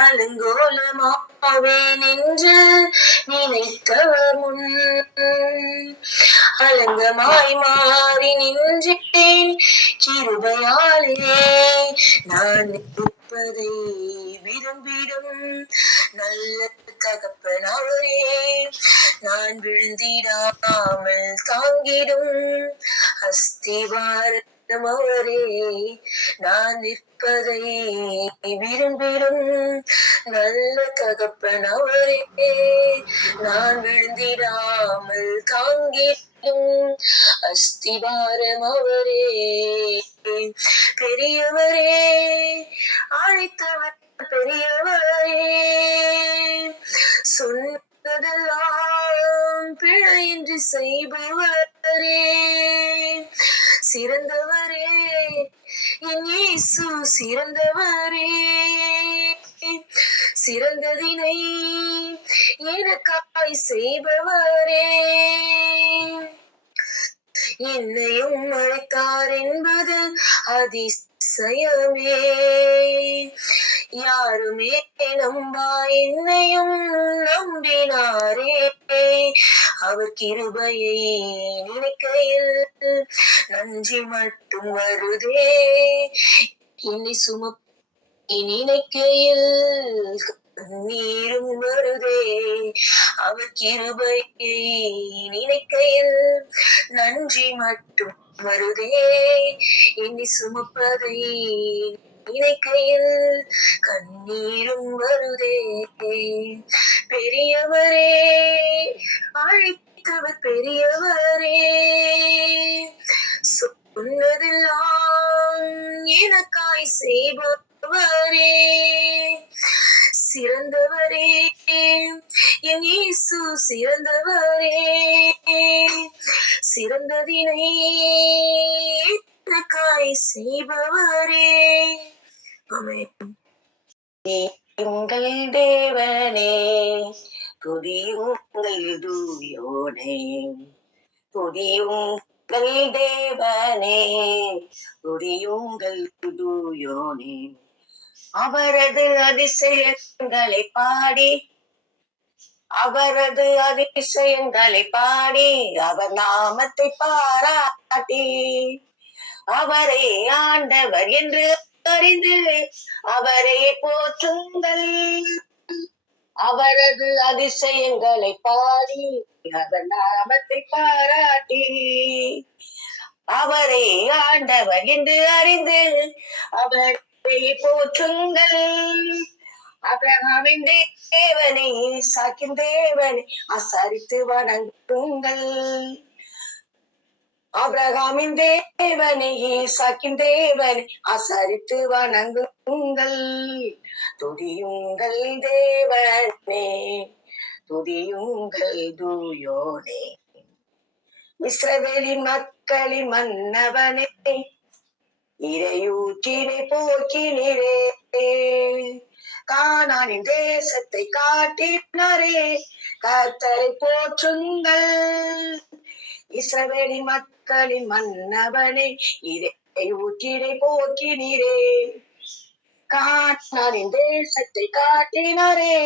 அலங்கோலமாவேன் என்று நினைத்தவர் முன் அலங்கமாய் மாறி நின்றேன் கிருபையாலே. நான் இருப்பதை விரும்பிடும் நல்ல தகப்பன் அவரே, நான் விழுந்திடாமல் தாங்கிடும் அஸ்திவாரம் அவரே. நான் நிற்பதை விரும்பிடும் நல்ல தகப்பன் அவரே, நான் விழுந்திடாமல் தாங்கிடும் அஸ்திவாரம் அவரே. பெரியவரே, அழைத்தவர் பெரியவரே, சொன்னதெல்லாம் பிழையின்றி செய்பவரே, சிறந்தவரே என் இயேசு சிறந்தவரே. சிறந்ததினை எனக்காய் செய்பவரே, என்னையும் அழைத்தார் என்பது அதிசயமே. யாருமே நம்பா என்னையும் நம்பினாரே, அவர் கிருபையை நினைக்கையில் நன்றி மட்டும் வருதே. என்னை சுமப்பை நினைக்கையில் நீரும் வருதே. அவர் கிருபையை நினைக்கையில் நன்றி மட்டும் வருதே. என்னை சுமப்பதை நினைக்கையில் கண்ணீரும் வருதே. பெரியவரே, அழைத்தவர் பெரியவரே, சொன்னதெல்லாம் எனக்காய் செய்பவரே, சிறந்தவரே என் இயேசு சிறந்தவரே. சிறந்ததினை எனக்காய் செய்பவரே. ஆமென். உங்கள் தேவனே, துதியுங்கள் தூயோனே, துதியுங்கள் தேவனே, துதியுங்கள் தூயோனே. அவரது அதிசயங்களை பாடி, அவரது அதிசயங்களை பாடி, அவர் நாமத்தை பாராட்டி, அவரை ஆண்டவர் என்று அறிந்து அவரை போற்றுங்கள். அவரது அதிசயங்களை பாடி, அவர் நாமத்தை பாராட்டி, அவரை ஆண்டவர் என்று அறிந்து அவரை போற்றுங்கள். அபிரகாமின் தேவனை, ஈசாக்கின் தேவனை ஆசரித்து வணங்குங்கள். அபிரகாமின் தேவனை, ஈசாக்கின் தேவனை ஆசரித்து வணங்குங்கள். துதியுங்கள் தேவனே, துதியுங்கள் தூயோனே. இஸ்ரவேலின் மக்களின் மன்னவனே, இறையூற்றினை போக்கினரே, கானானின் தேசத்தை காட்டினாரே, கர்த்தரை போற்றுங்கள். இஸ்ரவேலின் மக்களின் மன்னவனே, இறையூற்றினை போக்கினரே, கானானின் தேசத்தை காட்டினாரே,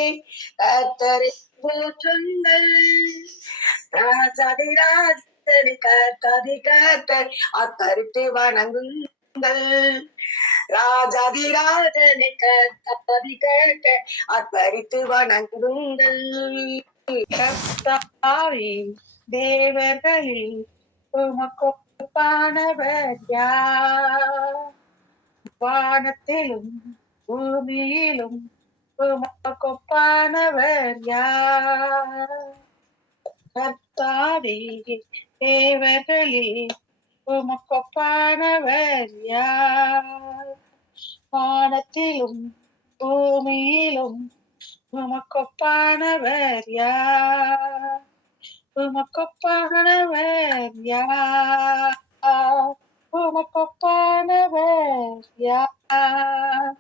கர்த்தரை போற்றுங்கள். ராஜாதிராஜனை கர்த்தாதி கர்த்தர் ஆர்ப்பரித்து வணங்குங்கள். ராஜாதிராஜனை கர்த்தாதி கர்த்தர் ஆர்ப்பரித்து வணங்குங்கள். கர்த்தாவே, தேவர்களில் உமக்கொப்பானவர் யார்? வானத்திலும் பூமியிலும் உமக்கொப்பானவர் யார்? கர்த்தாவே, தேவர்களில் உமக்கொப்பானவர் யார்? வானத்திலும் பூமியிலும் உமக்கொப்பானவர் யார்? உமக்கொப்பானவர் யார்? உமக்கொப்பானவர் யார்?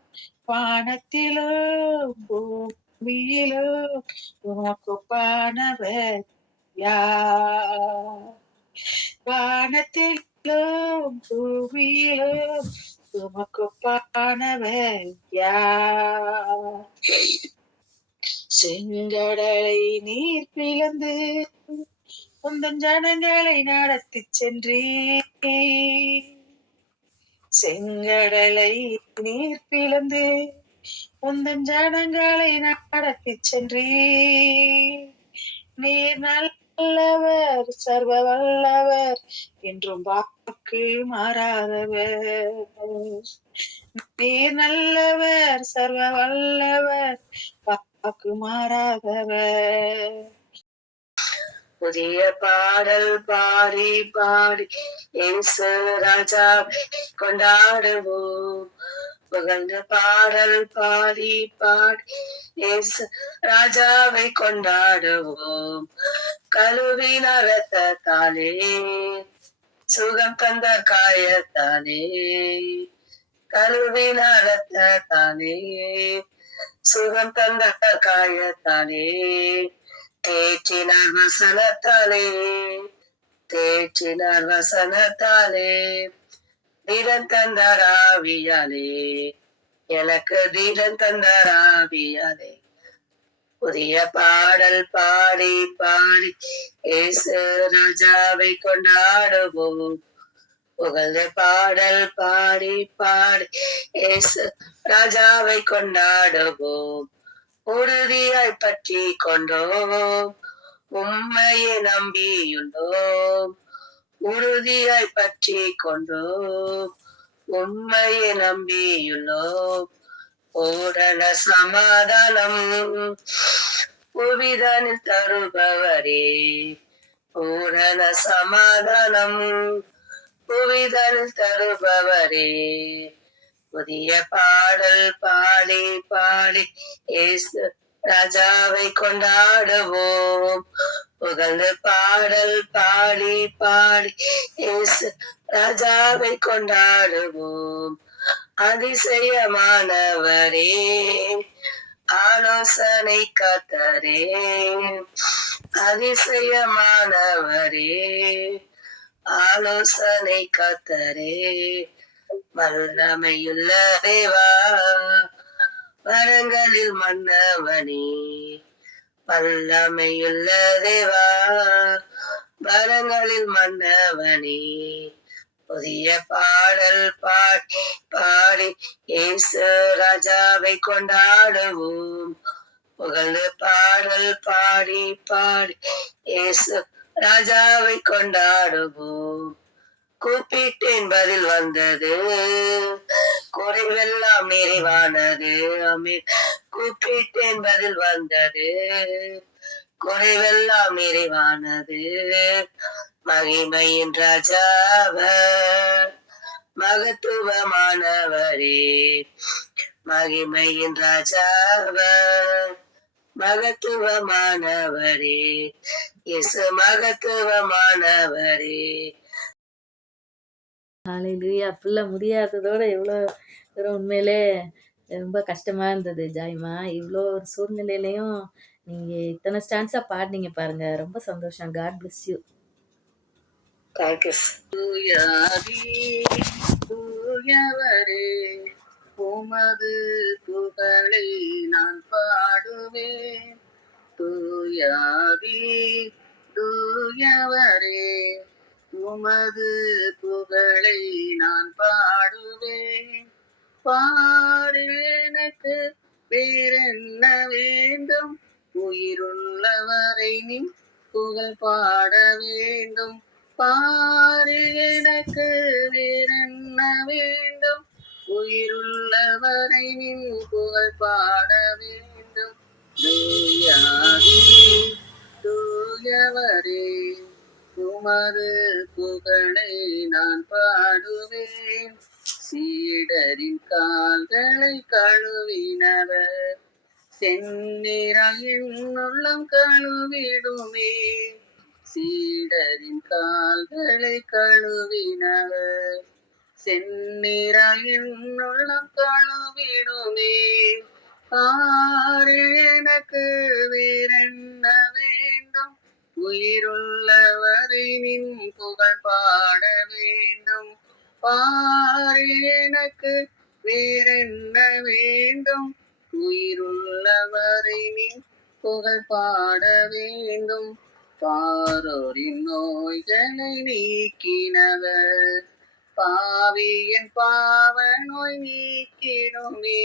வானத்திலும் பூமியிலும் உமக்கொப்பானவர் யார்? வானத்திலும் பூமியிலும் உமக்குப்பானவர் யார்? செங்கடலை நீர் பிளந்து உந்தன் ஜனங்களை நடத்திச் சென்றீர். செங்கடலை நீர் பிளந்து உந்தன் ஜனங்களை நடத்திச் சென்றீர். நீர் நல்லவர், சர்வ வல்லவர், என்றும் வாக்கு மாறாதவர். நீர் நல்லவர், சர்வ வல்லவர், வாக்கு மாறாதவர். புதிய பாடல் பாடி பாடி இயேசு ராஜா கொண்டாடுவோம். புகழ்ந்த பாடல் பாடி பாடி இயேசு ராஜாவை கொண்டாடுவோம். கழுவின ரத்தத்தாலே சுகம் தந்த காயத்தாலே, கழுவின ரத்தத்தாலே சுகம் தந்த காயத்தாலே, தேற்றினார் வசனத்தாலே, தேற்றினார் வசனத்தாலே, தீரன் தந்தார் ஆவியாலே, எனக்கு தீரன் தந்தார் ஆவியாலே. புதிய பாடல் பாடி பாடி இயேசு ராஜாவை கொண்டாடுவோம். புகழ்ந்த பாடல் பாடி பாடி இயேசு ராஜாவை கொண்டாடுவோம். உறுதியாய் பற்றி கொண்டோம், உம்மையை நம்பியுள்ளோம். உறுதியாய் பற்றி கொண்டோம், உம்மையை நம்பியுள்ளோம். பூரண சமாதானம் புவிதனில் தருபவரே, பூரண சமாதானம் புவிதனில் தருபவரே. புதிய பாடல் பாடி பாடி இயேசு ராஜாவை கொண்டாடுவோம். புகழ்ந்து பாடல் பாடி பாடி இயேசு ராஜாவை கொண்டாடுவோம். அதிசயமானவரே, ஆலோசனை கர்த்தரே, அதிசயமானவரே, ஆலோசனை கர்த்தரே, வல்லமையுள்ள தேவா, வரங்களில் மன்னவனே, வல்லமையுள்ள தேவா, வரங்களில் மன்னவனே. புதிய பாடல் பாடி பாடி இயேசு ராஜாவை கொண்டாடுவோம். புகழ்ந்து பாடல் பாடி பாடி இயேசு ராஜாவை கொண்டாடுவோம். கூப்பிட்டேன் பதில் வந்தது, குறைவெல்லாம் நிறைவானது. அமீன். கூப்பிட்டேன் பதில் வந்தது, குறைவெல்லாம் நிறைவானது. மகிமையின் ராஜாவர், மகத்துவமானவரே, மகிமையின் ராஜாவர், மகத்துவமானவரே, இயேசு மகத்துவமானவரே. ஹalleluya. ஃபுல்லா முடியாததோட எவ்வளோ தூரம் உண்மையிலே ரொம்ப கஷ்டமா இருந்தது ஜாய்மா. இவ்வளோ ஒரு சூழ்நிலையிலையும் நீங்க இத்தனை ஸ்டான்ஸா பாடுனீங்க பாருங்க. ரொம்ப சந்தோஷம். God bless you. தேங்க்யூ. தூயவரே, உமது புகழை நான் பாடுவேன். தூயாவி தூயவரே, உமது புகழை நான் பாடுவேன். பாரில் எனக்கு வேறென்ன வேண்டும்? உயிருள்ளவரை நீ புகழ் பாட வேண்டும். பாரில் எனக்கு வேறென்ன வேண்டும்? உயிருள்ளவரை நீ புகழ் பாட வேண்டும். தூயாவி தூயவரே, உமது புகழை நான் பாடுவேன். சீடரின் கால்களை கழுவினவர், செந்நிறம் என்னுள்ளம் கழுவிடுமே. சீடரின் கால்களை கழுவினவர், செந்நிறம் என்னுள்ளம் கழுவிடுமே. பாரு எனக்கு வேறென்ன வேண்டும்? உயிருள்ளவரை நின் புகழ் பாட வேண்டும். பாரு எனக்கு வேறென்ன வேண்டும், உயிருள்ளவரை நீ புகழ் பாட வேண்டும். பாரோரின் நோய்களை நீக்கினவர், பாவியின் பாவ நோய் நீக்கிடுமே.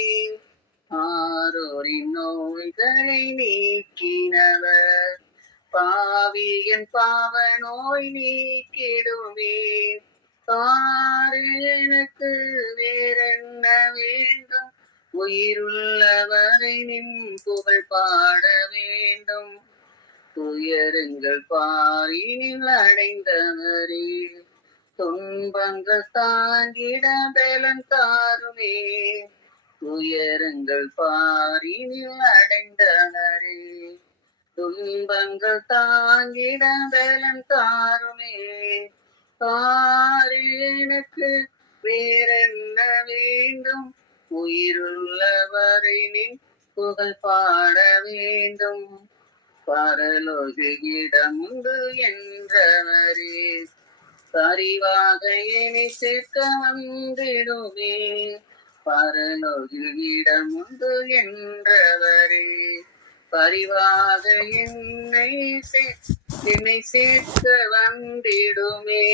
ஆரோரின் நோய்களை நீக்கினவர், பாவியின் பாவ நோய் நீக்கிடுமே. பாரு எனக்கு வேறென்ன வேண்டும், உயிருள்ளவரை நின் புகழ் பாட வேண்டும். துயரங்கள் பாரினில் அடைந்தவரே, துன்பங்கள் தாங்கிட பலன் தாருமே. துயரங்கள் பாரினில் அடைந்தவரே, துன்பங்கள் தாங்கிட பலன் தாருமே. பாரு எனக்கு வேறென்ன வேண்டும், உயிருள்ளவரை நின் புகழ் பாட வேண்டும். பரலோகிடம் உண்டு என்றவரே, பரிவாக என்னை சேர்க்க வந்திடுமே. பரலோகிடம் உண்டு என்றவரே, பரிவாக என்னை சேர்க்க வந்திடுமே.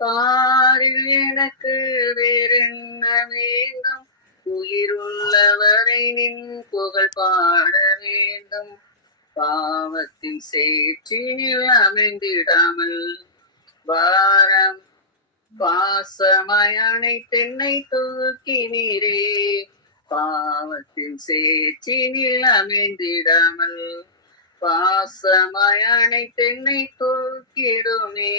பாரில் எனக்கு வேறென்ன வேண்டும், உயிருள்ளவரை நின் புகழ் பாட வேண்டும். பாவத்தின் சேற்றினில் அமைந்திடாமல், வாரம் பாசமாய் அனைத்தென்னை தூக்கினீரே. பாவத்தின் சேற்றினில் அமைந்திடாமல், பாசமாய் அனைத்தென்னை தூக்கிடுமே.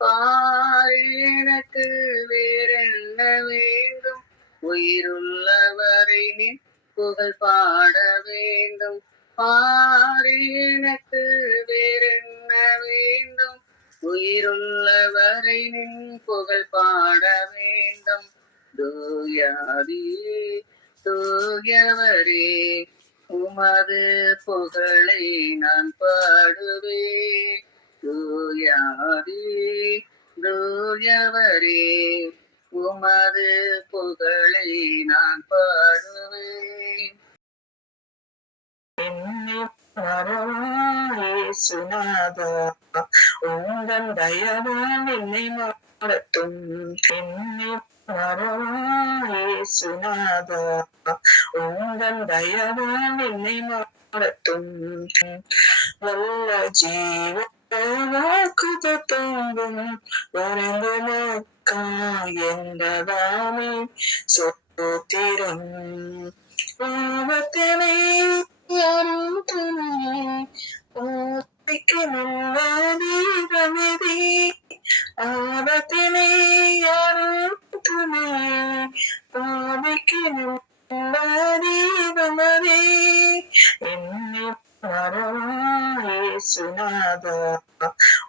பாரு எனக்கு வேறென்ன வேண்டும், உயிருள்ளவரை நின் புகழ் பாட வேண்டும். பாரு எனக்கு வேறென்ன வேண்டும், உயிருள்ளவரை நின் புகழ் பாட வேண்டும். தூயாதி தூயவரே, உமது புகழை நான் பாடுவேன். தூயாதி தூயவரே, உமது புகழை நான் பாடுவேன். சுனாதா, உங்கள் தயவால் என்னை நடத்தும். சுனாதா, உங்கள் தயவால் என்னை நடத்தும். நல்ல ஜீவ வாக்குதத்தம் வரைந்தனக்காய் என்பதாமே சோத்திரம். பாவத்தினை யாரும் துணை ஓர்த்திக்கு நல்ல தீபமிதி. ஆபத்தினை யாரும் துணை பாவிக்கு நல்ல தீபமதி. என்னை சுனாதா,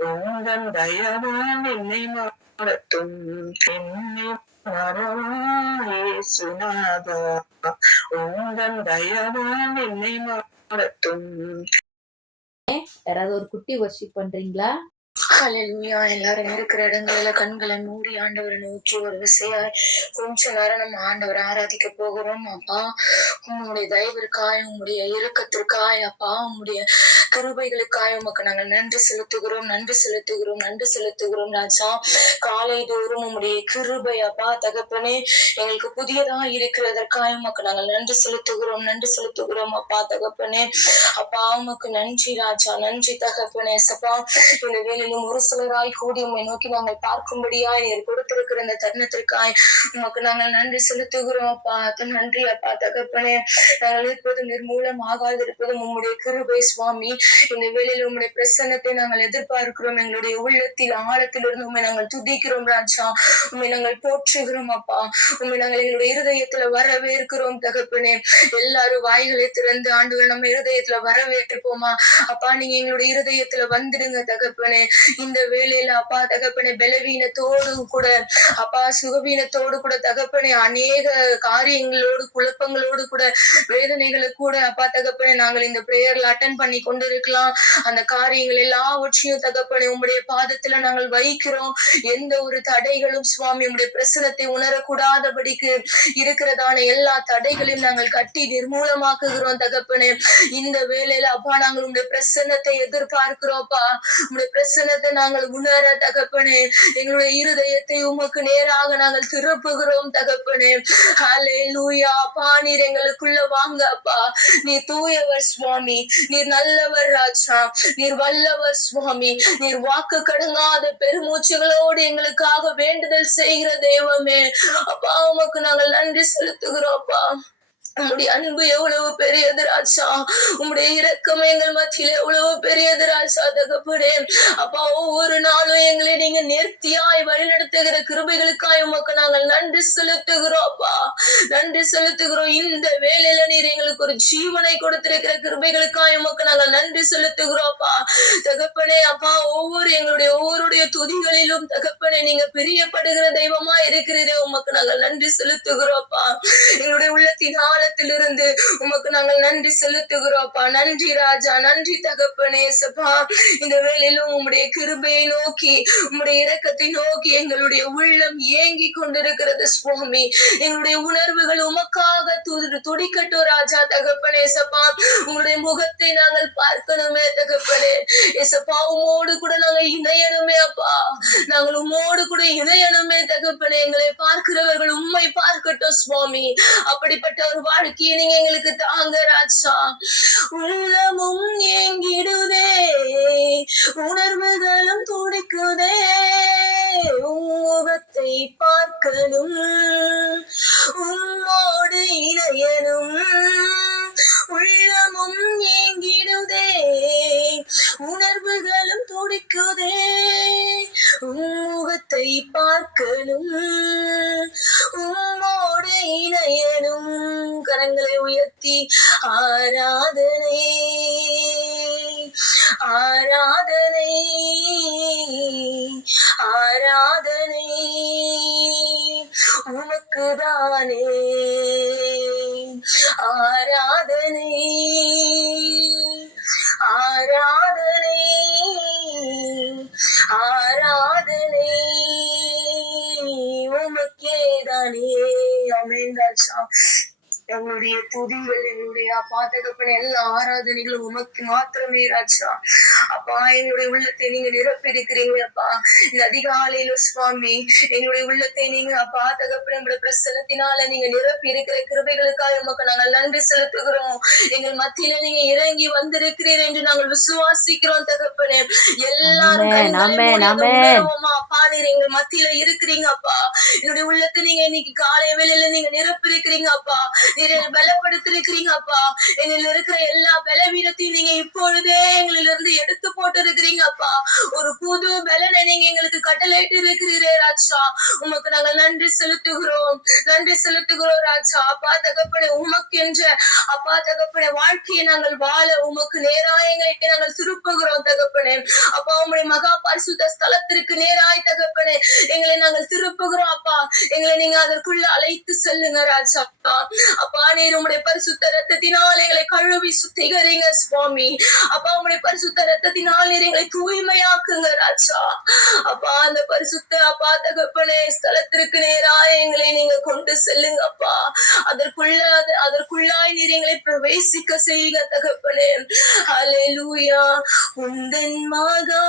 உங்கள் தயவால் என்னை நடத்தும். என்னை சுனாதா, உங்கள் தயவால் என்னை நடத்தும். யாராவது ஒரு குட்டி வர்ஷிப் பண்றீங்களா? ஹல்லேலூயா. எல்லாரும் இருக்கிற இடங்கள்ல கண்களை மூடி ஆண்டவரை நோக்கி ஒரு விசையாய் கொஞ்ச நேரம் நம்ம ஆண்டவரை ஆராதிக்க போகிறோம். அப்பா, உங்களுடைய தயவிற்காய், உங்களுடைய இரக்கத்திற்காய், அப்பா, உங்களுடைய கிருபைகளுக்காய் உமக்கு நாங்கள் நன்றி செலுத்துகிறோம், நன்றி செலுத்துகிறோம், நன்றி செலுத்துகிறோம் ராஜா. காலை தோறும் உங்களுடைய கிருபை அப்பா தகப்பனே எங்களுக்கு புதியதா இருக்கிறதற்காய் உமக்கு நாங்கள் நன்றி செலுத்துகிறோம், நன்றி செலுத்துகிறோம் அப்பா தகப்பனே. அப்பா, உமக்கு நன்றி ராஜா, நன்றி தகப்பனே. சப்பா, இந்த வேளையிலும் ஒரு சிலராய் கூடி உண்மை நோக்கி நாங்கள் பார்க்கும்படியாய் நீர் கொடுத்திருக்கிற இந்த தருணத்திற்காய் உமக்கு நாங்கள் நன்றி செலுத்துகிறோம் அப்பா. நன்றி அப்பா தகப்பனே. நாங்கள் இருப்பதும் நிர்மூலம் ஆகாதிருப்பதும் உம்முடைய கிருபை சுவாமி. இந்த வேளையில் உம்முடைய பிரசன்னத்தை நாங்கள் எதிர்பார்க்கிறோம். எங்களுடைய உள்ளத்தில் ஆழத்திலிருந்து உண்மை நாங்கள் துதிக்கிறோம் ராஜா. உண்மை நாங்கள் போற்றுகிறோம் அப்பா. உண்மை நாங்கள் எங்களுடைய இருதயத்துல வரவேற்கிறோம் தகப்பனே. எல்லாரும் வாய்களை திறந்து ஆண்டவர் நம்ம இருதயத்துல வரவேற்போமா அப்பா. நீங்க எங்களுடைய இருதயத்துல வந்துடுங்க தகப்பனே. இந்த வேளையில அப்பா தகப்பனே பலவீனத்தோடு கூட அப்பா சுகவீனத்தோடு கூட தகப்பனே அநேக காரியங்களோடு குழப்பங்களோடு கூட வேதனைகளை கூட அப்பா தகப்பனே நாங்கள் இந்த பிரேயர்ல அட்டன் பண்ணி கொண்டிருக்கலாம். அந்த காரியங்கள் எல்லாவற்றையும் தகப்பனே உம்முடைய பாதத்துல நாங்கள் வைக்கிறோம். எந்த ஒரு தடைகளும் சுவாமி உம்முடைய பிரசனத்தை உணரக்கூடாதபடிக்கு இருக்கிறதான எல்லா தடைகளையும் நாங்கள் கட்டி நிர்மூலமாக்குகிறோம் தகப்பனே. இந்த வேளையில அப்பா நாங்கள் உங்களுடைய பிரசன்னத்தை எதிர்பார்க்கிறோம்ப்பா. உங்களுடைய பிரசன்னத்தை நாங்கள் உணர தகப்பனே எங்களுடைய இருதயத்தை உமக்கு நேராக நாங்கள் திருப்புகிறோம் தகப்பனே. ஹல்லேலூயா. அப்பா நீர் எங்களுக்குள்ள வாங்க அப்பா. நீர் தூயவர் சுவாமி, நீர் நல்லவர் ராஜா, நீர் வல்லவர் சுவாமி, நீர் வாக்கு கடங்காத பெருமூச்சுகளோடு எங்களுக்காக வேண்டுதல் செய்கிற தெய்வமே. அப்பா உமக்கு நாங்கள் நன்றி செலுத்துகிறோம் அப்பா. உம்முடைய அன்பு எவ்வளவு பெரியது ராஜா, உம்முடைய இரக்கம் எங்கள் மத்தியில் எவ்வளவு பெரியது ராஜா தகப்பனே. அப்பா ஒவ்வொரு நாளும் எங்களை நீங்க நேர்த்தியாய் வழிநடத்துகிற கிருபைகளுக்காய் உமக்கு நாங்கள் நன்றி செலுத்துகிறோம் அப்பா, நன்றி செலுத்துகிறோம். இந்த வேளையில நீர் எங்களுக்கு ஒரு ஜீவனை கொடுத்திருக்கிற கிருபைகளுக்காய் உமக்கு நாங்கள் நன்றி செலுத்துகிறோம் அப்பா தகப்பனே. அப்பா ஒவ்வொருடைய துதிகளிலும் தகப்பனே நீங்க பிரியப்படுகிற தெய்வமா இருக்கிறீரே, உமக்கு நாங்கள் நன்றி செலுத்துகிறோம் அப்பா. எங்களுடைய உள்ளத்தின் ஆழத்திலிருந்து உமக்கு நாங்கள் நன்றி செலுத்துகிறோம்ப்பா. நன்றி ராஜா, நன்றி தகப்பனே சப்பா. இந்த வேளையிலும் உம்முடைய கிருபையை நோக்கி உம்முடைய இரக்கத்தை நோக்கி எங்களுடைய உள்ளம் ஏங்கி கொண்டிருக்கிறது சுவாமி. எங்களுடைய உணர்வுகள் உமக்காக துடிக்கட்டும் ராஜா தகப்பனே சப்பா. உங்களுடைய முகத்தை நாங்கள் பார்க்கணுமே தகப்பனே ஏசப்பா. உமோடு கூட நாங்கள் இணையணுமே அப்பா, நாங்கள் உமோடு கூட இணையணுமே தகப்பனே. எங்களை பார்க்கிறவர்கள் உம்மை பார்க்கட்டும் சுவாமி. அப்படிப்பட்ட ஒரு வாழ்க்கையை நீங்க எங்களுக்கு தாங்க ராஜா. உள்ளமும் ஏங்கிடுதே, உணர்வுகளும் துடிக்குதே, முகத்தை பார்க்கணும், உம்மோடு இணையனும். உள்ளமும் ஏங்கிடுதே, உணர்வுகளும் துடிக்குதே, முகத்தை பார்க்கணும், உம்மோடு இணையனும். கரங்களை உயர்த்தி ஆராதனை ஆராதனை ஆராதனை உமக்குதானே, ஆராதனை ஆராதனை ஆராதனை உமக்கேதானே. ஆமென் ராஜா. எங்களுடைய துதிகள் எங்களுடைய அப்பா தகப்பனே எல்லா ஆராதனைகளும் உமக்கு மாத்திரமே ராஜா. அப்பா எங்களுடைய உள்ளத்தை நீங்க நிரப்பியிருக்கிறீங்க அப்பா. இந்த அதிகாலையில சுவாமி எங்களுடைய உள்ளத்தை நீங்க அப்பா தகப்பனே உங்களுடைய பிரசன்னத்தினால நீங்க நிரப்பி இருக்கிற கிருபைகளுக்காக உமக்கு நாங்கள் நன்றி செலுத்துகிறோம். எங்கள் மத்தியில நீங்க இறங்கி வந்திருக்கிறீர் என்று நாங்கள் விசுவாசிக்கிறோம் தகப்பனே. எல்லாரும் அப்பா நீர் எங்கள் மத்தியில இருக்கிறீங்க அப்பா. என்னுடைய உள்ளத்தை நீங்க இன்னைக்கு காலை வேளையில நீங்க நிரப்பி இருக்கிறீங்க அப்பா. பலப்படுத்திருக்கிறீங்க அப்பா. எங்களில் இருக்கிற எல்லா பலவீனத்தையும் நீங்க இப்பொழுதே எங்களிலிருந்து எடுத்து போட்டு இருக்கிறீங்க அப்பா. ஒரு புது பலனை நீங்க எங்களுக்கு கட்டளையிட்டு இருக்கிறீரே ராஜா. உமக்கு நாங்கள் நன்றி செலுத்துகிறோம், நன்றி செலுத்துகிறோம் ராஜா. அப்பா தகப்பனே உமக்கு என்ற அப்பா தகப்பனே வாழ்க்கையை நாங்கள் வாழ உமக்கு நேராய் எங்களை நாங்கள் திருப்புகிறோம் தகப்பனே. அப்பா உம்முடைய மகா பரிசுத்த ஸ்தலத்திற்கு நேராய் தகப்பனே எங்களை நாங்கள் திருப்புகிறோம் அப்பா. எங்களை நீங்க அதற்குள்ள அழைத்து செல்லுங்க ராஜா. அப்பா நீர் உம்முடைய பரிசுத்த ரத்தத்தினால் எங்களை கழுவி சுத்திகரிங்க சுவாமி. அப்பா உம்முடைய பரிசுத்த ரத்தத்தினால் நீர் எங்களை தூய்மையாக்குங்க ராஜா. அப்பா அந்த பரிசுத்த அப்பா தகப்பனே ஸ்தலத்திற்கு நேராய் எங்களை நீங்க கொண்டு செல்லுங்க அப்பா. அதற்குள்ளாய் நீர் எங்களை பிரவேசிக்க செய்யுங்க தகப்பனே. ஹல்லேலூயா. உந்தன் மகா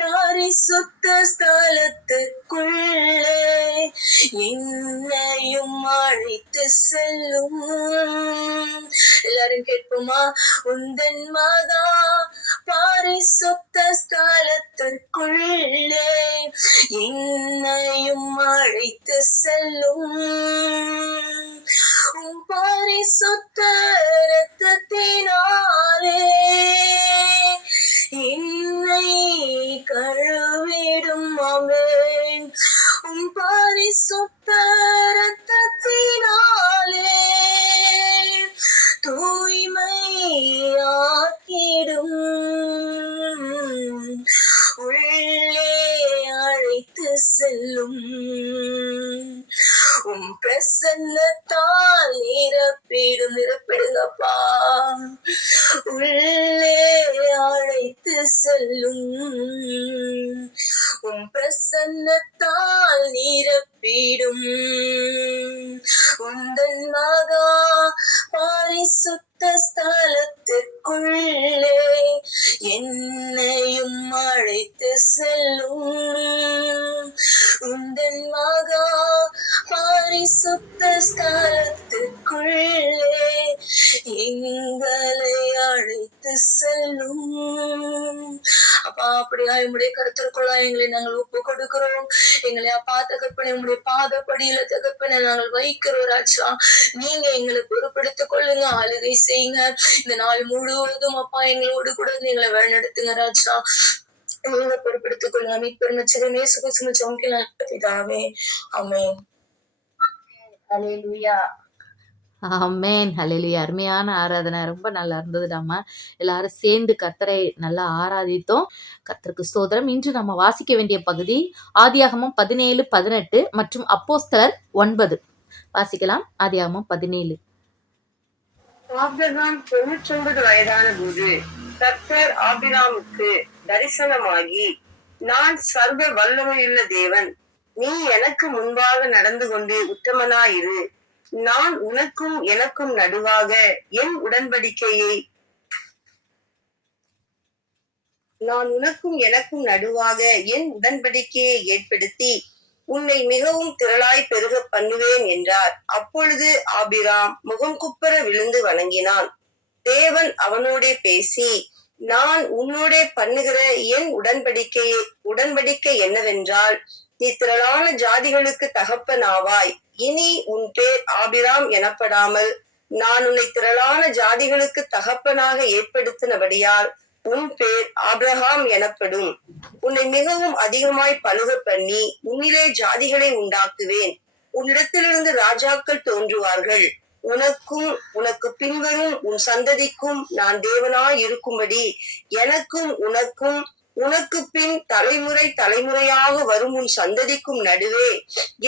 பரிசுத்த ஸ்தலத்திற்குள்ளே என்னையும் அழைத்து செல்லும். எல்லாரும் கேட்போமா? உந்தன் மகா பரிசுத்த ஸ்தலத்திற்குள்ளே என்னையும் அழைத்து செல்லும். உம் பரிசுத்த இரத்தத்தினாலே என்னை கழுவிடும். ஆமென். உம் பரிசுத்த இரத்தத்தினாலே தூய்மையாக்கிடும். உள்ளே அழைத்து செல்லும் உன் பிரசன்னத்தால் நிரப்பிடும் உந்தன் மகா பரிசுத்த ஸ்தலத்திற்குள்ளே என்னையும் அழைத்து செல்லும் உந்தன் மகா பரிசுத்த ஸ்தலத்திற்குள்ளே எங்களை அழைத்து செல்லும். அப்பா, அப்படியா உங்களுடைய கருத்திற்குள்ள எங்களை நாங்கள் ஒப்பு கொடுக்கிறோம். எங்களை அப்பா தகப்பனை உங்களுடைய பாதப்படியில தகப்பனை நாங்கள் வைக்கிறோம் ராஜா. நீங்க எங்களை பொறுப்படுத்திக் கொள்ளுங்க, ஆளுகை செய்யுங்க. இந்த நாள் முழுவதும் அப்பா எங்களோடு கூட எங்களை வழிநடத்துங்க ராஜா. நீங்க பொறுப்படுத்திக் கொள்ளுங்க. மீட்பர் நச்சகமே சுகசும சோங்கில பிதாவே. ஆமென். அல்லேலூயா. ஆமென். ஹல்லேலூயா. அருமையான ஆராதனை. ரொம்ப நல்லா இருந்ததுடாமா. எல்லாரும் சேர்ந்து கர்த்தரை நல்லா ஆராதித்தோம். கர்த்தருக்கு ஸ்தோத்திரம். இன்று நம்ம வாசிக்க வேண்டிய பகுதி ஆதியாகமம் 17:18 மற்றும் அப்போஸ்தலர் 9. வாசிக்கலாம். ஆதியாகமம் 17. ஆபிரகாம் 99 வயதான போது கர்த்தர் ஆபிராமுக்கு தரிசனமாகி, நான் சர்வ வல்லமையுள்ள தேவன், நீ எனக்கு முன்பாக நடந்து கொண்டு உத்தமனாயிரு. நான் உனக்கும் எனக்கும் நடுவாக என் உடன்படிக்கையை ஏற்படுத்தி உன்னை மிகவும் திரளாய் பெருக பண்ணுவேன் என்றார். அப்பொழுது ஆபிராம் முகம் குப்புற விழுந்து வணங்கினான். தேவன் அவனோடே பேசி, நான் உன்னோடே பண்ணுகிற என் உடன்படிக்கை என்னவென்றால், நீ திரளான ஜாதிகளுக்கு தகப்பனாவாய். இனி உன் பேர் ஆபிராம் எனப்படாமல் நான் உன்னை திரளான ஜாதிகளுக்கு தகப்பனாக ஏற்படுத்தினபடியால் உன் பேர் ஆபிரகாம் எனப்படும். உன்னை மிகவும் அதிகமாய் பலுக பண்ணி உன்னிலே ஜாதிகளை உண்டாக்குவேன். உன்னிடத்திலிருந்து ராஜாக்கள் தோன்றுவார்கள். உனக்கும் உனக்கு பின்வரும் உன் சந்ததிக்கும் நான் தேவனாய் இருக்கும்படி எனக்கும் உனக்கும் உனக்கு பின் தலைமுறையாக வரும் உன் சந்ததிக்கும் நடுவே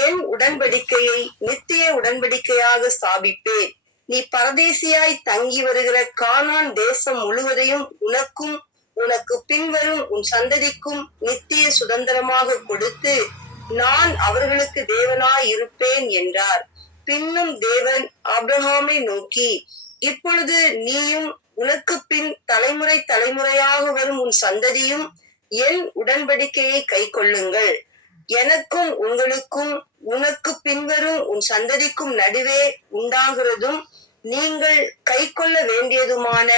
என் உடன்படிக்கையை நித்திய உடன்படிக்கையாக ஸ்தாபிப்பேன். நீ பரதேசியாய் தங்கி வருகிற கானான் தேசம் முழுவதையும் உனக்கும் உனக்கு பின்வரும் உன் சந்ததிக்கும் நித்திய சுதந்திரமாக கொடுத்து நான் அவர்களுக்கு தேவனாய் இருப்பேன் என்றார். பின்னும் தேவன் ஆபிரகாமை நோக்கி, இப்பொழுது நீயும் உனக்கு பின் தலைமுறையாக வரும் உன் சந்ததியும் என் உடன்படிக்கையை கை கொள்ளுங்கள். எனக்கும் உங்களுக்கும் உனக்கு பின்வரும் உன் சந்ததிக்கும் நடுவே உண்டாகிறதும் நீங்கள் கை கொள்ள வேண்டியதுமான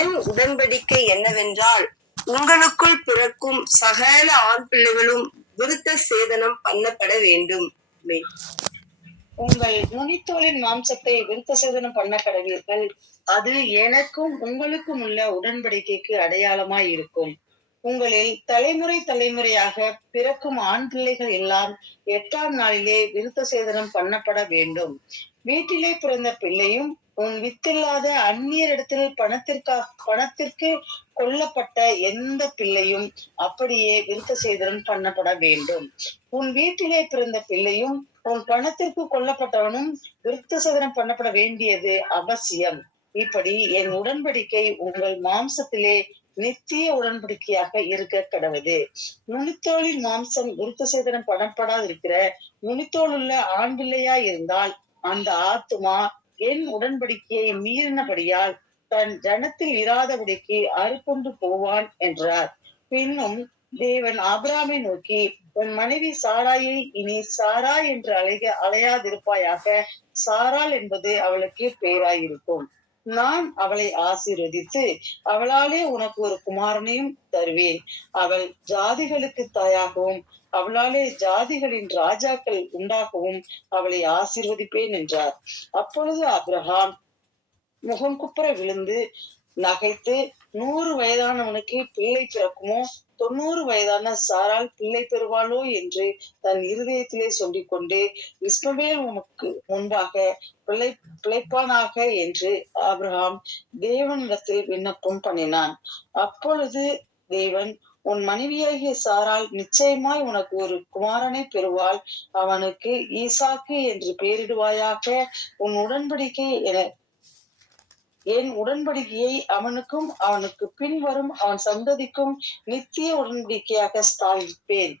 என் உடன்படிக்கை என்னவென்றால், உங்களுக்குள் பிறக்கும் சகல ஆண் பிள்ளைகளும் விருத்த சேதனம் பண்ணப்பட வேண்டும். உங்கள் நுனித்தோலின் மாம்சத்தை விருத்த சேதனம் பண்ண கடவீர்கள். அது எனக்கும் உங்களுக்கும் உள்ள உடன்படிக்கைக்கு அடையாளமாய் இருக்கும். உங்களில் தலைமுறையாக பிறக்கும் ஆண் பிள்ளைகள் எல்லாம் 8ஆம் நாளிலே விருத்த சேதனம் பண்ணப்பட வேண்டும். வீட்டிலே பிறந்த பிள்ளையும் உன் வித்தில்லாத அந்நியரிடத்தில் பணத்திற்கு கொல்லப்பட்ட எந்த பிள்ளையும் அப்படியே விருத்த சேதனம் பண்ணப்பட வேண்டும். உன் வீட்டிலே பிறந்த பிள்ளையும் உன் பணத்திற்கு கொல்லப்பட்டவனும் விருத்த சேதனம் பண்ணப்பட வேண்டியது அவசியம். இப்படி என் உடன்படிக்கை உங்கள் மாம்சத்திலே நித்திய உடன்படிக்கையாக இருக்க கடவுது. நுனித்தோலின் மாம்சம் விருத்த சேதனம் பண்ணப்படாதிருக்கிற நுனித்தோல் உள்ள ஆண் பிள்ளையா இருந்தால் அந்த ஆத்துமா என் உடன்படிக்கையை மீறினபடியால் தன் ஜனத்தில் இராதபடிக்கு அறுப்புண்டு போவான் என்றார். பின்னும் தேவன் ஆபிராமை நோக்கி, உன் மனைவி சாராயை இனி சாரா என்று அலையாதிருப்பாயாக. சாராள் என்பது அவளுக்கு பேராயிருக்கும். நான் அவளை ஆசீர்வதித்து அவளாலே உனக்கு ஒரு குமாரனையும் தருவேன். அவள் ஜாதிகளுக்கு தாயாகவும் அவளாலே ஜாதிகளின் ராஜாக்கள் உண்டாகவும் அவளை ஆசீர்வதிப்பேன் என்றார். அப்பொழுது ஆபிரகாம் முகம் குப்புற விழுந்து நகைத்து, 100 வயதானவனுக்கு பிள்ளை பிறக்குமோ, 90 வயதான சாரால் பிள்ளை பெறுவாளோ என்று தன் இருதயத்திலே சொல்லிக் கொண்டு, இஸ்மவேல் உமக்கு முன்பாக பிழைப்பானாக என்று ஆபிரகாம் தேவனிடத்தில் விண்ணப்பம் பண்ணினான். அப்பொழுது தேவன், உன் மனைவியாகிய சாரால் நிச்சயமாய் உனக்கு ஒரு குமாரனை பெறுவாள். அவனுக்கு ஈசாக்கு என்று பெயரிடுவாயாக. உன் உடன்படிக்கை என் உடன்படிக்கையை அவனுக்கும் அவனுக்கு பின்வரும் அவன் சந்ததிக்கும் நித்திய உடன்படிக்கையாக ஸ்தாபிப்பேன்.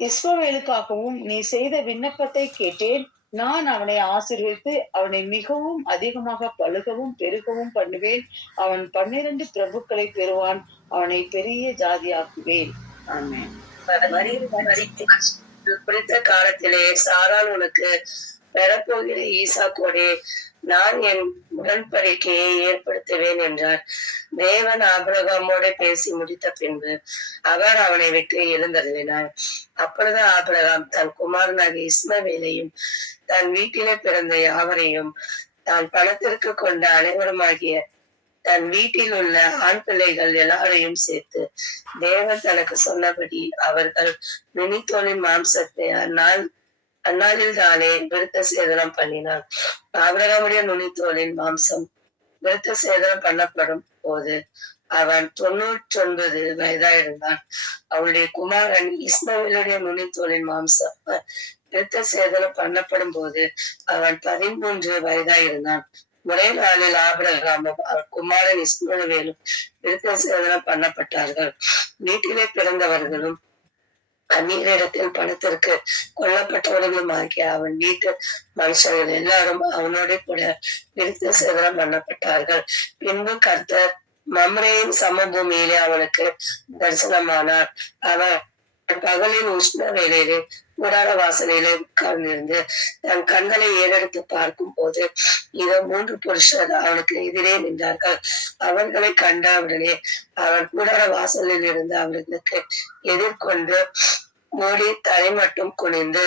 இஸ்ரவேலுக்காகவும் நீ செய்த விண்ணப்பத்தை கேட்டேன். நான் அவனை ஆசீர்வதித்து அவனை மிகவும் அதிகமாக பழுகவும் பெருகவும் பண்ணுவேன். அவன் 12 பிரபுக்களை பெறுவான். அவனை பெரிய ஜாதியாக்குவேன். ஆமென். குறித்த காலத்திலே சாராள் உனக்கு பெறப்போகிற ஈசாக்கோடே நான் என் உடன்படிக்கையை ஏற்படுத்துவேன் என்றார். தேவன் ஆபிரகாமோடு பேசி முடித்த பின்பு அவர் அவனை விட்டு எழுந்தருளினார். அப்பொழுது ஆபிரகாம் தன் குமாரனாகிய இஸ்மவேலையும் தன் வீட்டிலே பிறந்த யாவரையும் தான் பணத்திற்கு கொண்ட அனைவருமாகிய தன் வீட்டில் உள்ள ஆண் பிள்ளைகள் எல்லாரையும் சேர்த்து தேவன் தனக்கு சொன்னபடி அவர்கள் நுனித்தோலின் மாம்சத்தை அந்நாளில் தானே விருத்த சேதனம் பண்ணினான். ஆபிரகாமுடைய நுனித்தோலின் மாம்சம் விருத்த சேதனம் பண்ணப்படும் போது அவன் 99 வயதாயிருந்தான். அவனுடைய குமாரன் இஸ்மவேலுடைய நுனித்தோலின் மாம்சம் விருத்த சேதனம் பண்ணப்படும் போது அவன் 13 வயதாயிருந்தான். ஒரே நாளில் ஆபிரகாமும் அவர் குமாரன் இஸ்மவேலும் விருத்த சேதனம் பண்ணப்பட்டார்கள். வீட்டிலே பிறந்தவர்களும் அந்நியரிடத்தில் பணத்திற்கு கொல்லப்பட்டவர்களும் ஆகிய அவன் வீட்டு மனுஷர்கள் எல்லாரும் அவனோட கூட விருத்த சேதனம் பண்ணப்பட்டார்கள். பின்பு கர்த்தர் மம்ரேயின் சமபூமியிலே அவனுக்கு தரிசனமானார். அவன் பகலின் உஷ்ண வேளையிலே கூடார வாசலிலே உட்கார்ந்திருந்து தன் கண்களை ஏறெடுத்து பார்க்கும் போது இதோ 3 புருஷர் அவனுக்கு எதிரே நின்றார்கள். அவர்களை கண்டவுடனே அவன் கூடார வாசலில் இருந்து அவர்களுக்கு எதிர்கொண்டு மூடி தலை மட்டும் குனிந்து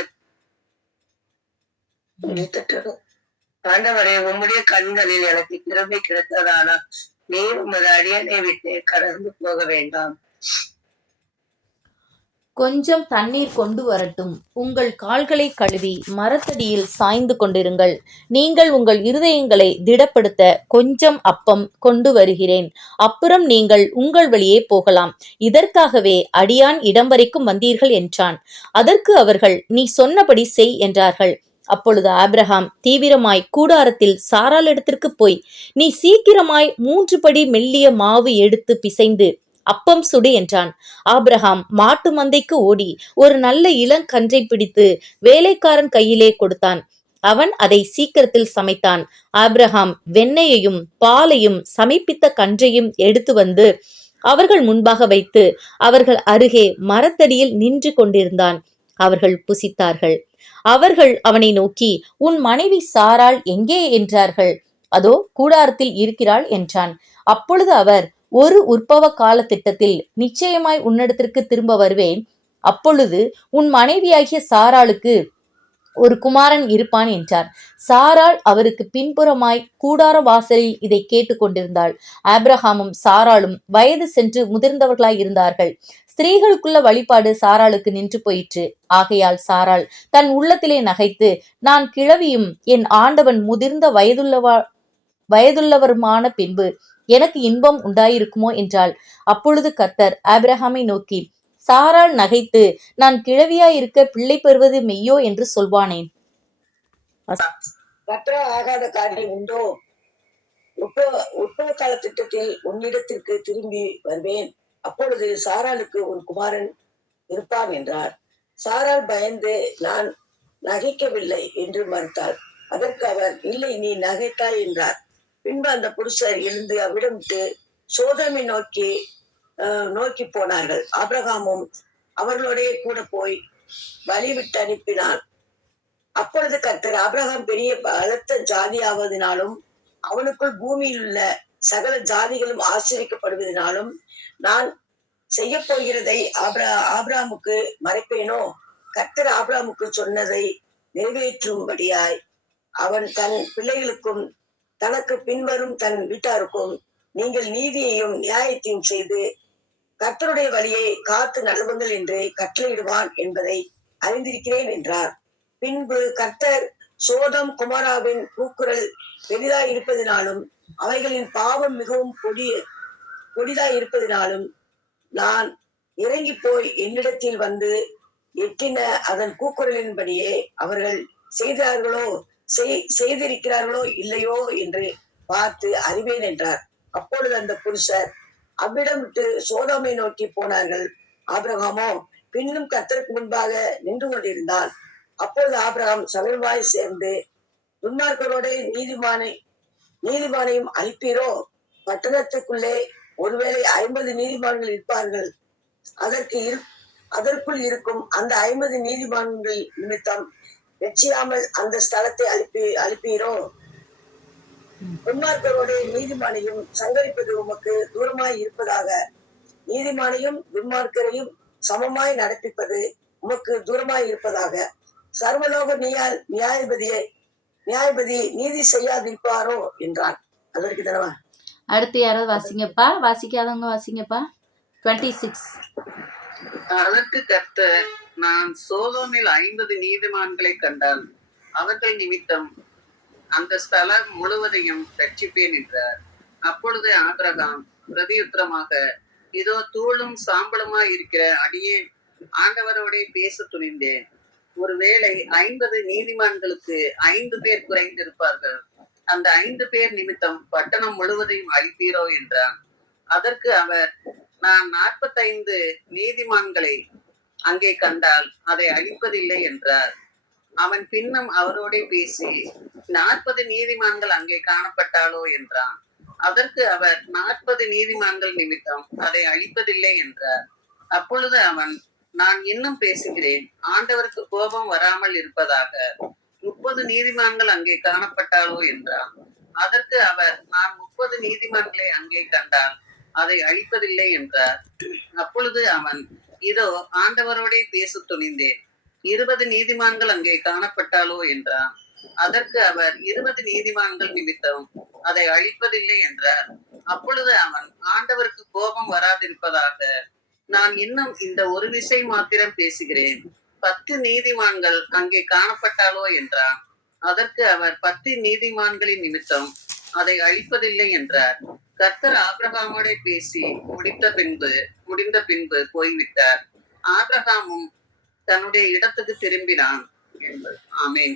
ஆண்டவரே, உம்முடைய கண்களில் எனக்கு கிருபை கிடைத்ததானால் நீர் உமது அடியனை விட்டு கடந்து போக வேண்டாம். கொஞ்சம் தண்ணீர் கொண்டு வரட்டும். உங்கள் கால்களை கழுவி மரத்தடியில் சாய்ந்து கொண்டிருங்கள். நீங்கள் உங்கள் இருதயங்களை திடப்படுத்த கொஞ்சம் அப்பம் கொண்டு வருகிறேன். அப்புறம் நீங்கள் உங்கள் வழியே போகலாம். இதற்காகவே அடியான் இடம் வரைக்கும் வந்தீர்கள் என்றான். அதற்கு அவர்கள், நீ சொன்னபடி செய் என்றார்கள். அப்பொழுது ஆபிரகாம் தீவிரமாய் கூடாரத்தில் சாராளிடத்திற்கு போய், நீ சீக்கிரமாய் 3 படி மெல்லிய மாவு எடுத்து பிசைந்து அப்பம் சுடு என்றான். ஆபிரகாம் மாட்டு மந்தைக்கு ஓடி ஒரு நல்ல இளங்கன்றை பிடித்து வேலைக்காரன் கையிலே கொடுத்தான். அவன் அதை சீக்கிரத்தில் சமைத்தான். ஆபிரகாம் வெண்ணெயையும் பாலையும் சமைப்பித்த கன்றையும் எடுத்து வந்து அவர்கள் முன்பாக வைத்து அவர்கள் அருகே மரத்தடியில் நின்று கொண்டிருந்தான். அவர்கள் புசித்தார்கள். அவர்கள் அவனை நோக்கி, உன் மனைவி சாராள் எங்கே என்றார்கள். அதோ கூடாரத்தில் இருக்கிறாள் என்றான். அப்பொழுது அவர், ஒரு உற்பவ கால திட்டத்தில் நிச்சயமாய் உன்னிடத்திற்கு திரும்ப வருவேன். அப்பொழுது உன் மனைவியாகிய சாராளுக்கு ஒரு குமாரன் இருப்பான் என்றார். சாராள் அவருக்கு பின்புறமாய் கூடார வாசலில் இதை கேட்டுக் கொண்டிருந்தாள். ஆபிரகாமும் சாராளும் வயது சென்று முதிர்ந்தவர்களாய் இருந்தார்கள். ஸ்திரீகளுக்குள்ள வழிபாடு சாராளுக்கு நின்று போயிற்று. ஆகையால் சாராள் தன் உள்ளத்திலே நகைத்து, நான் கிழவியும் என் ஆண்டவன் முதிர்ந்த வயதுள்ளவருமான பின்பு எனக்கு இன்பம் உண்டாயிருக்குமோ என்றாள். அப்பொழுது கர்த்தர் ஆபிரகாமை நோக்கி, சாராள் நகைத்து, நான் கிழவியாயிருக்க பிள்ளை பெறுவது மெய்யோ என்று சொல்வானேன்? கர்த்தரால் ஆகாத காரியம் உண்டோ? உற்பவ கால திட்டத்தில் உன்னிடத்திற்கு திரும்பி வருவேன். அப்பொழுது சாராளுக்கு ஒரு குமாரன் இருப்பான் என்றார். சாராள் பயந்து, நான் நகைக்கவில்லை என்று மறுத்தாள். அதற்கு அவர், இல்லை, நீ நகைத்தாய் என்றார். பின்பு அந்த புருஷர் எழுந்து அவ்விடம் விட்டு சோதோமை நோக்கி போனார்கள். ஆபிரகாமும் அவர்களோட கூட போய் வழிவிட்டு அனுப்பினான். அப்பொழுது கர்த்தர், ஆபிரகாம் பெரிய பலத்த ஜாதியாவதினாலும் அவனுக்குள் பூமியில் உள்ள சகல ஜாதிகளும் ஆசிரிக்கப்படுவதனாலும் நான் செய்ய போகிறதை ஆபிரகாமுக்கு மறைப்பேனோ? கர்த்தர் ஆபிரகாமுக்கு சொன்னதை நிறைவேற்றும்படியாய் அவன் தன் பிள்ளைகளுக்கும் தனக்கு பின்வரும் தன் வீட்டாருக்கும் நீங்கள் நீதியையும் நியாயத்தையும் செய்து கர்த்தருடைய வழியை காத்து நடவுங்கள் என்று கட்டளையிடுவான் என்பதை அறிந்திருக்கிறேன் என்றார். பின்பு கர்த்தர் சோதம் குமாராவின் கூக்குரல் பெரிதாய் இருப்பதினாலும் அவைகளின் பாவம் மிகவும் கொடிதாய் இருப்பதினாலும் நான் இறங்கி போய் என்னிடத்தில் வந்து எட்டின அதன் கூக்குரலின்படியே அவர்கள் செய்தார்களோ செய்திருக்கிறார்களோ இல்லையோ என்று பார்த்து அறிவேன் என்றார். அப்பொழுது அந்த புருஷர் அவ்விடம் விட்டு சோதோமை நோக்கி போனார்கள். ஆபிரகாமோ பின்னும் கர்த்தருக்கு முன்பாக நின்று கொண்டிருந்தான். அப்பொழுது ஆபிரகாம் சபைவாய் சேர்ந்து, துன்மார்க்கரோட நீதிமானையும் அழிப்பீரோ? பட்டணத்துக்குள்ளே ஒருவேளை 50 நீதிமான்கள் இருப்பார்கள். அதற்குள் இருக்கும் அந்த 50 நீதிமான்கள் நிமித்தம் வெச்சியாமல் அந்த ஸ்தலத்தை அழிப்பீரோ? துன்மார்க்கரோட நீதிமானையும் சங்கரிப்பது உமக்கு தூரமாய் இருப்பதாக. நீதிமானையும் துன்மார்க்கரையும் சமமாய் நடப்பிப்பது உமக்கு தூரமாய் இருப்பதாக. சர்வலோக நியாயபதி நீதி செய்யாதிருப்பாரோ என்றான். அதற்கு தனவா அடுத்து யாராவது வாசிங்கப்பா, வாசிக்காதவங்க வாசிங்கப்பா. 26. அதற்கு கர்த்தர், நான் சோதோமில் 50 நீதிமான்களை கண்டால் அவர்கள் நிமித்தம் அந்த ஸ்தலம் முழுவதையும் ரட்சிப்பேன் என்றார். அப்பொழுது ஆபிரகாம் பிரதியுத்தரமாக, இதோ தூளும் சாம்பலுமாய் இருக்கிற அடியே ஆண்டவரோட பேச துணிந்தேன். ஒருவேளை 50 நீதிமான்களுக்கு 5 பேர் குறைந்திருப்பார்கள். அந்த 5 பேர் நிமித்தம் பட்டணம் முழுவதையும் அழிப்பீரோ என்றான். அதற்கு அவர், நான் 45 நீதிமான்களை அங்கே கண்டால் அதை அழிப்பதில்லை என்றார். அவன் பின்னும் அவரோட பேசி, 40 நீதிமான்கள் அங்கே காணப்பட்டாலோ என்றான். அதற்கு அவர், 40 நீதிமான்கள் நிமித்தம் அதை அழிப்பதில்லை என்றார். அப்பொழுது அவன், நான் இன்னும் பேசுகிறேன், ஆண்டவருக்கு கோபம் வராமல் இருப்பதாக. 30 நீதிமான்கள் அங்கே காணப்பட்டாலோ என்றான். அதற்கு அவர், நான் 30 நீதிமான்களை அங்கே கண்டால் அதை அழிப்பதில்லை என்றார். அப்பொழுது அவன், இதோ ஆண்டவரோட பேச துணிந்தேன், 20 நீதிமான்கள் அங்கே காணப்பட்டாலோ என்றான். அதற்கு அவர், 20 நீதிமான்கள் நிமித்தம் அதை அழிப்பதில்லை என்றார். அப்பொழுது அவன், ஆண்டவருக்கு கோபம் வராதிருப்பதாக, நான் இன்னும் இந்த ஒரு விஷயம் மாத்திரம் பேசுகிறேன், 10 நீதிமான்கள் அங்கே காணப்பட்டாலோ என்றான். அதற்கு அவர், 10 நீதிமான்களின் நிமித்தம் அதை அழிப்பதில்லை என்றார். கர்த்தர் ஆபிரகாமோட பேசி முடிந்த பின்பு போய்விட்டார். ஆபிரகாமும் தன்னுடைய இடத்துக்கு திரும்பினான் என்பது. ஆமேன்.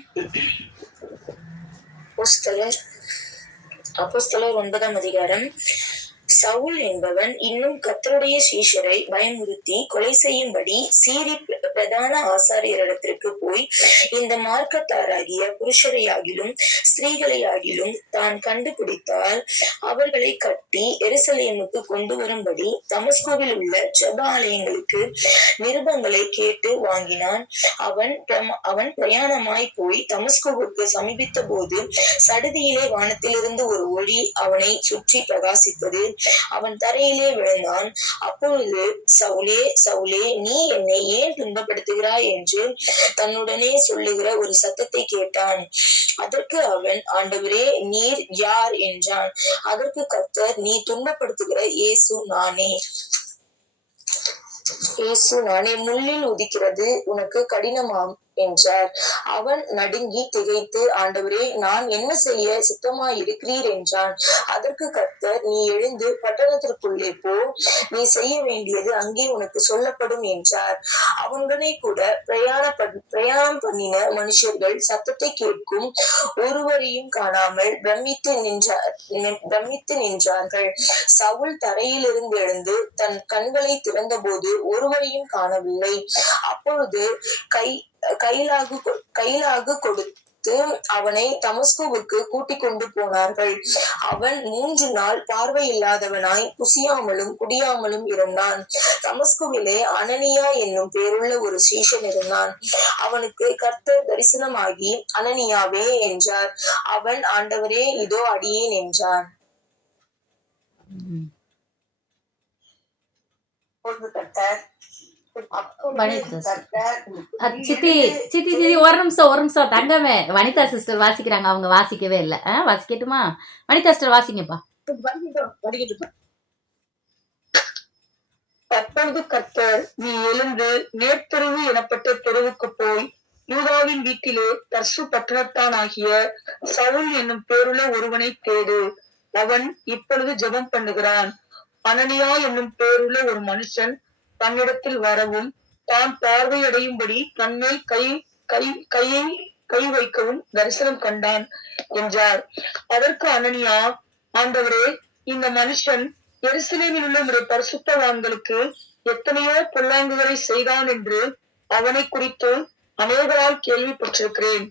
அப்போஸ்தலர் 9ஆம் அதிகாரம். சவுல் என்பவன் இன்னும் கர்த்தருடைய சீஷரை பயமுறுத்தி கொலை செய்யும்படி சீரி பிரதான ஆசாரியரிடத்திற்கு போய், இந்த மார்க்கத்தாராகிய புருஷரையாகிலும் ஸ்திரீகளையாகிலும் தான் கண்டுபிடித்தால் அவர்களை கட்டி எருசலேமுக்கு கொண்டு வரும்படி தமஸ்குவில் உள்ள ஜெப ஆலயங்களுக்கு நிருபங்களை கேட்டு வாங்கினான். அவன் பிரயாணமாய் போய் தமஸ்குவுக்கு சமீபித்த போது சடுதியிலே வானத்திலிருந்து ஒரு ஒளி அவனை சுற்றி பிரகாசித்தது. அவன் தரையிலே விழுந்தான். அப்பொழுது, சவுலே சவுலே, நீ என்னை ஏன் துன்பப்படுத்துகிறாய் என்று தன்னுடனே சொல்லுகிற ஒரு சத்தத்தை கேட்டான். அதற்கு அவன், ஆண்டவரே, நீர் யார் என்றான். அதற்கு கர்த்தர், நீ துன்பப்படுத்துகிற இயேசு நானே. முள்ளில் உதிக்கிறது உனக்கு கடினமாம் என்றார். அவன் நடுங்கி திகைத்து, ஆண்டவரே, நான் என்ன செய்ய சித்தமாய் இருக்கிறீர் என்றான். அதற்கு கர்த்தர், நீ எழுந்து பட்டணத்திற்குள்ளே போ, நீ செய்ய வேண்டியது அங்கே உனக்கு சொல்லப்படும் என்றார். அவனுடனே கூட பிரயாணம் பண்ணின மனுஷர்கள் சத்தத்தை கேட்கும் ஒருவரையும் காணாமல் பிரமித்து நின்றார்கள். சவுல் தரையிலிருந்து எழுந்து தன் கண்களை திறந்த போது ஒருவரையும் காணவில்லை. அப்பொழுது கைலாகு கொடுத்து அவனை தமஸ்குவுக்கு கூட்டிக் கொண்டு போனார்கள். அவன் 3 நாள் பார்வையில்லாதவனாய் புசியாமலும் குடியாமலும் இருந்தான். தமஸ்குவிலே அனனியா என்னும் பேருள்ள ஒரு சீஷன் இருந்தான். அவனுக்கு கர்த்தர் தரிசனமாகி, அனனியாவே என்றார். அவன், ஆண்டவரே, இதோ அடியேன் என்றான். சித்தி ஒரு நிமிஷம் தங்கமே. வனிதா சிஸ்டர் வாசிக்கிறாங்க, அவங்க வாசிக்கவே இல்லை. வாசிக்கட்டுமா? வனிதா சிஸ்டர் வாசிங்கப்பா. அப்பொழுது கர்த்தர், நீ எழுந்து நேர்த்தெருவு எனப்பட்ட தெருவுக்கு போய் யூதாவின் வீட்டிலே தர்சு பட்டணத்தானாகிய சவுல் என்னும் பேருள்ள ஒருவனை தேடு. அவன் இப்பொழுது ஜெபம் பண்ணுகிறான். அனனியா என்னும் பேருள்ள ஒரு மனுஷன் தன்னிடத்தில் வரவும் தான் பார்வையடையும்படி தன்மேல் கையை கை வைக்கவும் தரிசனம் கண்டான் என்றார். அதற்கு அனனியா, ஆண்டவரே, இந்த மனுஷன் எருசலேமில் உள்ள உம்முடைய பரிசுத்தவான்களுக்கு எத்தனையோ பொல்லாங்குகளை செய்தான் என்று அவனை குறித்து அநேகரால் கேள்விப்பட்டிருக்கிறேன்.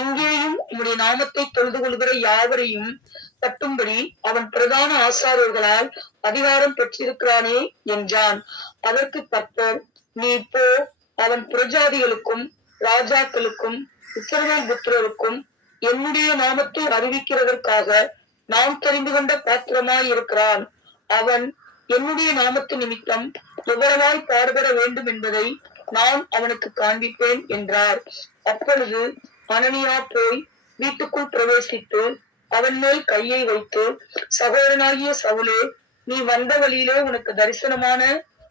இங்கேயும் உம்முடைய நாமத்தை தொழுது கொள்கிற யாவரையும் தட்டும்படி அவன் பிரதான ஆசாரியர்களால் அதிகாரம் பெற்றிருக்கிறானே என்றான். அதற்கு கர்த்தர், நீ போ, அவன் புரஜாதிகளுக்கும் ராஜாக்களுக்கும் இஸ்ரவேல் புத்திரருக்கும் என்னுடைய நாமத்தை அறிவிக்கிறதற்காக நான் தெரிந்து கொண்ட பாத்திரமாய் இருக்கிறான். அவன் என்னுடைய நாமத்து நிமித்தம் எவ்வளவாய் பாடுபட வேண்டும் என்பதை நான் அவனுக்கு காண்பிப்பேன் என்றார். அப்பொழுது அனனியா போய் வீட்டுக்குள் பிரவேசித்து அவன் மேல் கையை வைத்து, சகோதரனாகிய சவுலே, நீ வந்த வழியிலே உனக்கு தரிசனமான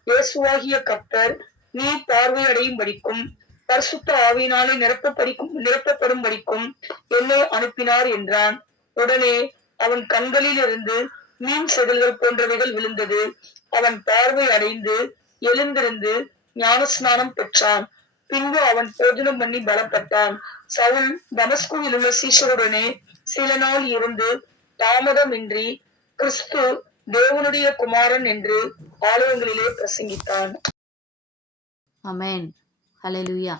இயேசுவாகிய கர்த்தர் நீ பார்வையடையும்படிக்கும் பரிசுத்த ஆவியினாலே நிரப்பப்படும்படிக்கும் என்னை அனுப்பினார் என்றான். உடனே அவன் கண்களில் இருந்து மீன் செதில்கள் போன்றவைகள் விழுந்தது. அவன் பார்வை அடைந்து எழுந்திருந்து ஞானஸ்நானம் பெற்றான். பின்பு அவன் போஜனம் பண்ணி பலப்பட்டான். சவுல் தமஸ்குவில் உள்ள சீஷருடனே சில நாள் இருந்து தாமதமின்றி கிறிஸ்து தேவனுடைய குமாரன் என்று ஆலயங்களிலே பிரசங்கித்தான். ஆமென். ஹல்லேலூயா.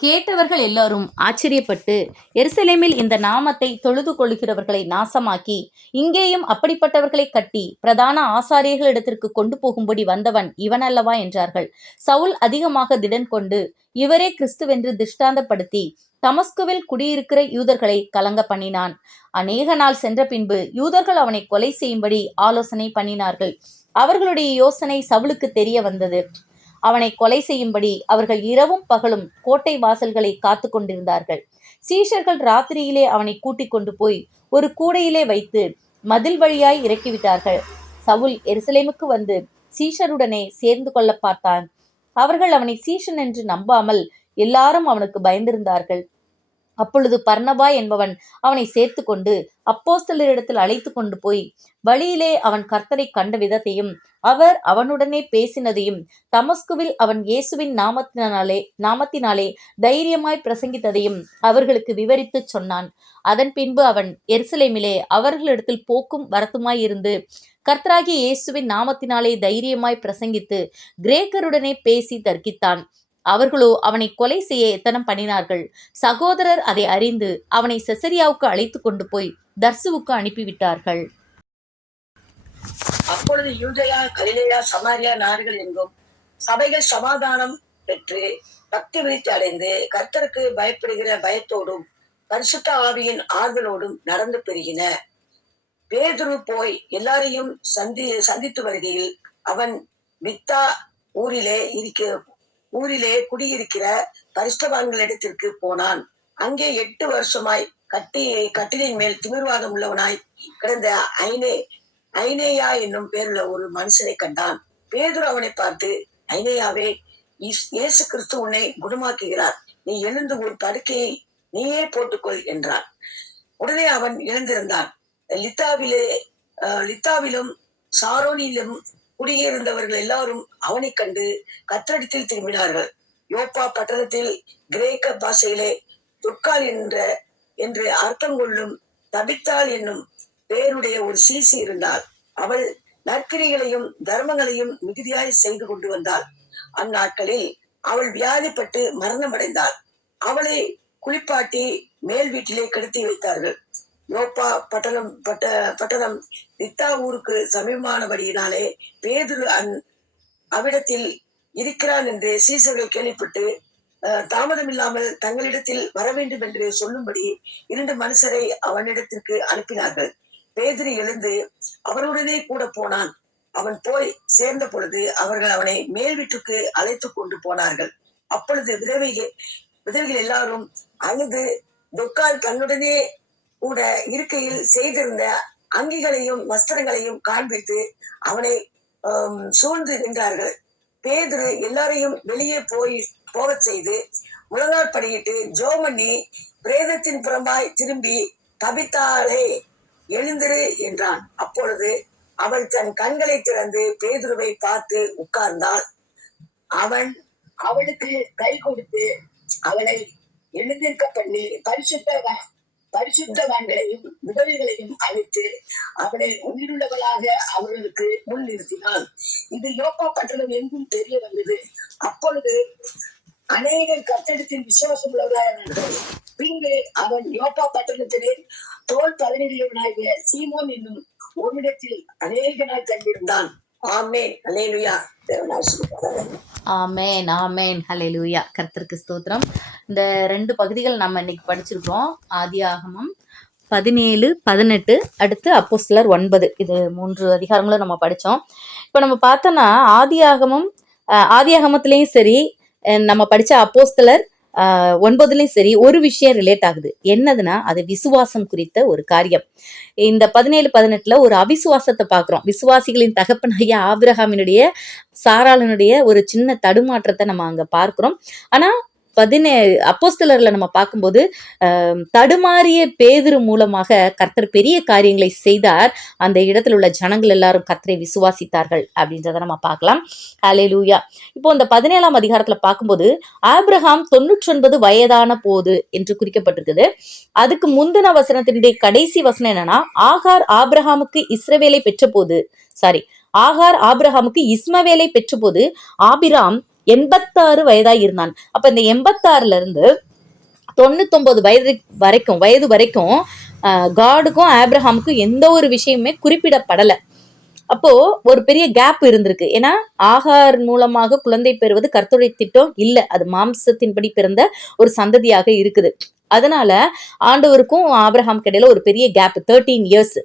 கேட்டவர்கள் எல்லாரும் ஆச்சரியப்பட்டு, எருசலேமில் இந்த நாமத்தை தொழுது கொள்கிறவர்களை நாசமாக்கி இங்கேயும் அப்படிப்பட்டவர்களை கட்டி பிரதான ஆசாரியர்களிடத்திற்கு கொண்டு போகும்படி வந்தவன் இவன் அல்லவா என்றார்கள். சவுல் அதிகமாக திடன் கொண்டு இவரே கிறிஸ்துவென்று திஷ்டாந்தப்படுத்தி தமஸ்குவில் குடியிருக்கிற யூதர்களை கலங்க பண்ணினான். அநேக நாள் சென்ற பின்பு யூதர்கள் அவனை கொலை செய்யும்படி ஆலோசனை பண்ணினார்கள். அவர்களுடைய யோசனை சவுலுக்கு தெரிய வந்தது. அவனை கொலை செய்யும்படி அவர்கள் இரவும் பகலும் கோட்டை வாசல்களை காத்து கொண்டிருந்தார்கள். சீஷர்கள் ராத்திரியிலே அவனை கூட்டிக் கொண்டு போய் ஒரு கூடையிலே வைத்து மதில் வழியாய் இறக்கிவிட்டார்கள். சவுல் எருசலேமுக்கு வந்து சீஷருடனே சேர்ந்து கொள்ள பார்த்தான். அவர்கள் அவனை சீஷன் என்று நம்பாமல் எல்லாரும் அவனுக்கு பயந்திருந்தார்கள். அப்பொழுது பர்னபா என்பவன் அவனை சேர்த்து கொண்டு அப்போஸ்தலரிடத்தில் அழைத்து கொண்டு போய் வழியிலே அவன் கர்த்தரை கண்ட விதத்தையும் அவர் அவனுடனே பேசினதையும் தமஸ்குவில் அவன் இயேசுவின் நாமத்தினாலே தைரியமாய் பிரசங்கித்ததையும் அவர்களுக்கு விவரித்து சொன்னான். அதன் பின்பு அவன் எருசலேமிலே அவர்களிடத்தில் போக்கும் வரத்துமாய் இருந்து கர்த்தராகிய இயேசுவின் நாமத்தினாலே தைரியமாய் பிரசங்கித்து கிரேக்கருடனே பேசி தர்க்கித்தான். அவர்களோ அவனை கொலை செய்ய எத்தனம் பண்ணினார்கள். சகோதரர் அதை அறிந்து அவனை செசரியாவுக்கு அழைத்து கொண்டு போய் தர்சுவுக்கு அனுப்பிவிட்டார்கள். அப்பொழுது யூதேயா, கலிலேயா, சமாரியா நாடுகள் எங்கும் சபைகள் சமாதானம் பெற்று பக்தி விருத்தி அடைந்து கர்த்தருக்கு பயப்படுகிற பயத்தோடும் பரிசுத்த ஆவியின் ஆறுதலோடும் நடந்து பெருகின. பேதுரு போய் எல்லாரையும் சந்தித்து வருகையில் அவன் பித்தா ஊரிலே குடியிருக்கிற பரிசுத்தவான்களிடத்திற்கு போனான். அங்கே 8 வருஷமாய் கட்டிலின் மேல் திமிர்வாதம் உள்ளவனாய் கிடந்த ஐனேயா என்னும் பேருள்ள ஒரு மனுஷனை கண்டான். பேதுரு அவனை பார்த்து, ஐனேயாவே, இயேசு கிறிஸ்து உன்னை குணமாக்குகிறார், நீ எழுந்து ஒரு படுக்கையை நீயே போட்டுக்கொள் என்றான். உடனே அவன் எழுந்திருந்தான். லித்தாவிலும் சாரோனிலும் குடியிருந்தவர்கள் எல்லாரும் அவனை கண்டு கர்த்தரிடத்தில் திரும்பினார்கள். யோப்பா பட்டணத்தில் கிரேக்க பாஷையிலே துர்க்கால் என்று அர்த்தம் கொள்ளும் தபித்தாள் என்னும் பேருடைய ஒரு சீசி இருந்தாள். அவள் நற்கிரிகளையும் தர்மங்களையும் மிகுதியாய் செய்து கொண்டு வந்தாள். அந்நாட்களில் அவள் வியாதிப்பட்டு மரணமடைந்தாள். அவளை குளிப்பாட்டி மேல் வீட்டிலே கிடத்தி வைத்தார்கள். யோப்பா பட்டணம் லித்தா ஊருக்கு சமீபமானபடியினாலே பேதுரு அவ்விடத்தில் இருக்கிறான் என்று சீசர்கள் கேள்விப்பட்டு தாமதம் இல்லாமல் தங்களிடத்தில் வர வேண்டும் என்று சொல்லும்படி 2 மனுஷரை அவனிடத்திற்கு அனுப்பினார்கள். பேதுரு எழுந்து அவனுடனே கூட போனான். அவன் போய் சேர்ந்த பொழுது அவர்கள் அவனை மேல் வீட்டுக்கு அழைத்து கொண்டு போனார்கள். அப்பொழுது விதவைகள் எல்லாரும் அழுது துர்க்கால் தன்னுடனே கூட இருக்கையில் செய்திருந்த அங்கிகளையும் வஸ்திரங்களையும் காண்பித்து அவனை சூழ்ந்து நின்றார்கள். பேதுரு எல்லாரையும் வெளியே போகச் செய்து முழங்கால் படியிட்டு ஜோமண்ணி பிரேதத்தின் புறம்பாய் திரும்பி, தபித்தாளே, எழுந்திரு என்றான். அப்பொழுது அவள் தன் கண்களை திறந்து பேதுருவை பார்த்து உட்கார்ந்தாள். அவன் அவளுக்கு கை கொடுத்து அவளை எழுந்திருக்க பண்ணி பரிசுத்தவான்களையும் விதவைகளையும் அழைத்து அவளை உயிருள்ளவளாக அவர்களுக்கு முன் நிறுத்தினான். இது யோப்பா பட்டணம் எங்கும் தெரிய வந்தது. அப்பொழுது அநேகர் கர்த்தரிடத்தில் விசுவாசம் உள்ளவர்களாக. பின்பு அவன் யோப்பா பட்டணத்திலே தோல் பதனிடுகிறவனாகிய சீமோன் என்னும் ஒருமிடத்தில் அநேக நாள் தங்கியிருந்தான். ஆமென். அல்லேலூயா. தேவன் ஆசீர்வதிப்பாராக. ஆமேன் ஆமேன் ஹல்லேலூயா. கர்த்தருக்கு ஸ்தோத்திரம். இந்த 2 பகுதிகள் நம்ம இன்னைக்கு படிச்சிருக்கிறோம். ஆதியாகமம் 17, 18, அடுத்து அப்போஸ்தலர் 9. இது 3 அதிகாரங்களும் நம்ம படித்தோம். இப்போ நம்ம பார்த்தோன்னா ஆதியாகமத்திலையும் சரி, நம்ம படித்த அப்போஸ்தலர் 9லயும் சரி, ஒரு விஷயம் ரிலேட் ஆகுது. என்னதுன்னா, அது விசுவாசம் குறித்த ஒரு காரியம். இந்த 17, 18ல ஒரு அவிசுவாசத்தை பார்க்குறோம். விசுவாசிகளின் தகப்பனாகிய ஆபிரகாமினுடைய சாராளனுடைய ஒரு சின்ன தடுமாற்றத்தை நம்ம அங்க பார்க்கிறோம். ஆனா அப்போஸ்தலர்ல நம்ம பார்க்கும்போது தடுமாறிய பேதுரு மூலமாக கர்த்தர் பெரிய காரியங்களை செய்தார். அந்த இடத்துல உள்ள ஜனங்கள் எல்லாரும் கர்த்தரை விசுவாசித்தார்கள் அப்படின்றத நம்ம பார்க்கலாம். ஹல்லேலூயா. இப்போ இந்த 17ஆம் அதிகாரத்துல பார்க்கும்போது ஆபிரகாம் 99 வயதான போது என்று குறிக்கப்பட்டிருக்குது. அதுக்கு முந்தின வசனத்தினுடைய கடைசி வசனம் என்னன்னா, ஆகார் ஆபிரகாமுக்கு இஸ்மவேலை பெற்றபோது ஆபிராம் 86 வயதாய் இருந்தான். அப்ப இந்த 86ல இருந்து 99 வயது வரைக்கும் காடுக்கும் ஆபிரகாமுக்கும் எந்த ஒரு விஷயமே குறிப்பிடப்படலை. அப்போ ஒரு பெரிய கேப் இருந்திருக்கு. ஏன்னா ஆகார் மூலமாக குழந்தை பெறுவது கர்த்தருடைய திட்டம் இல்லை, அது மாம்சத்தின்படி பிறந்த ஒரு சந்ததியாக இருக்குது. அதனால ஆண்டவருக்கும் ஆபிரகாம் இடையில ஒரு பெரிய கேப், 13 இயர்ஸ்.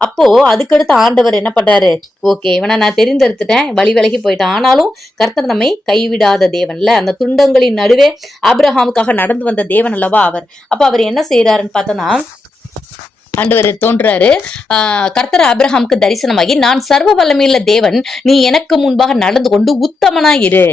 அப்போ அதுக்கடுத்து ஆண்டவர் என்ன பண்றாரு, ஓகே இவனை நான் தெரிந்தெடுத்துட்டேன், வழி விலகி போயிட்டான், ஆனாலும் கர்த்தர் நம்மை கைவிடாத தேவன்ல, அந்த துண்டங்களின் நடுவே ஆபிரகாமுக்காக நடந்து வந்த தேவன் அல்லவா அவர். அப்ப அவர் என்ன செய்யறாருன்னு பார்த்தோன்னா, ஆண்டவர் தோன்றாரு. கர்த்தர் ஆபிரகாமுக்கு தரிசனமாகி, நான் சர்வ வல்லமையுள்ள தேவன், நீ எனக்கு முன்பாக நடந்து கொண்டு உத்தமனா இரு.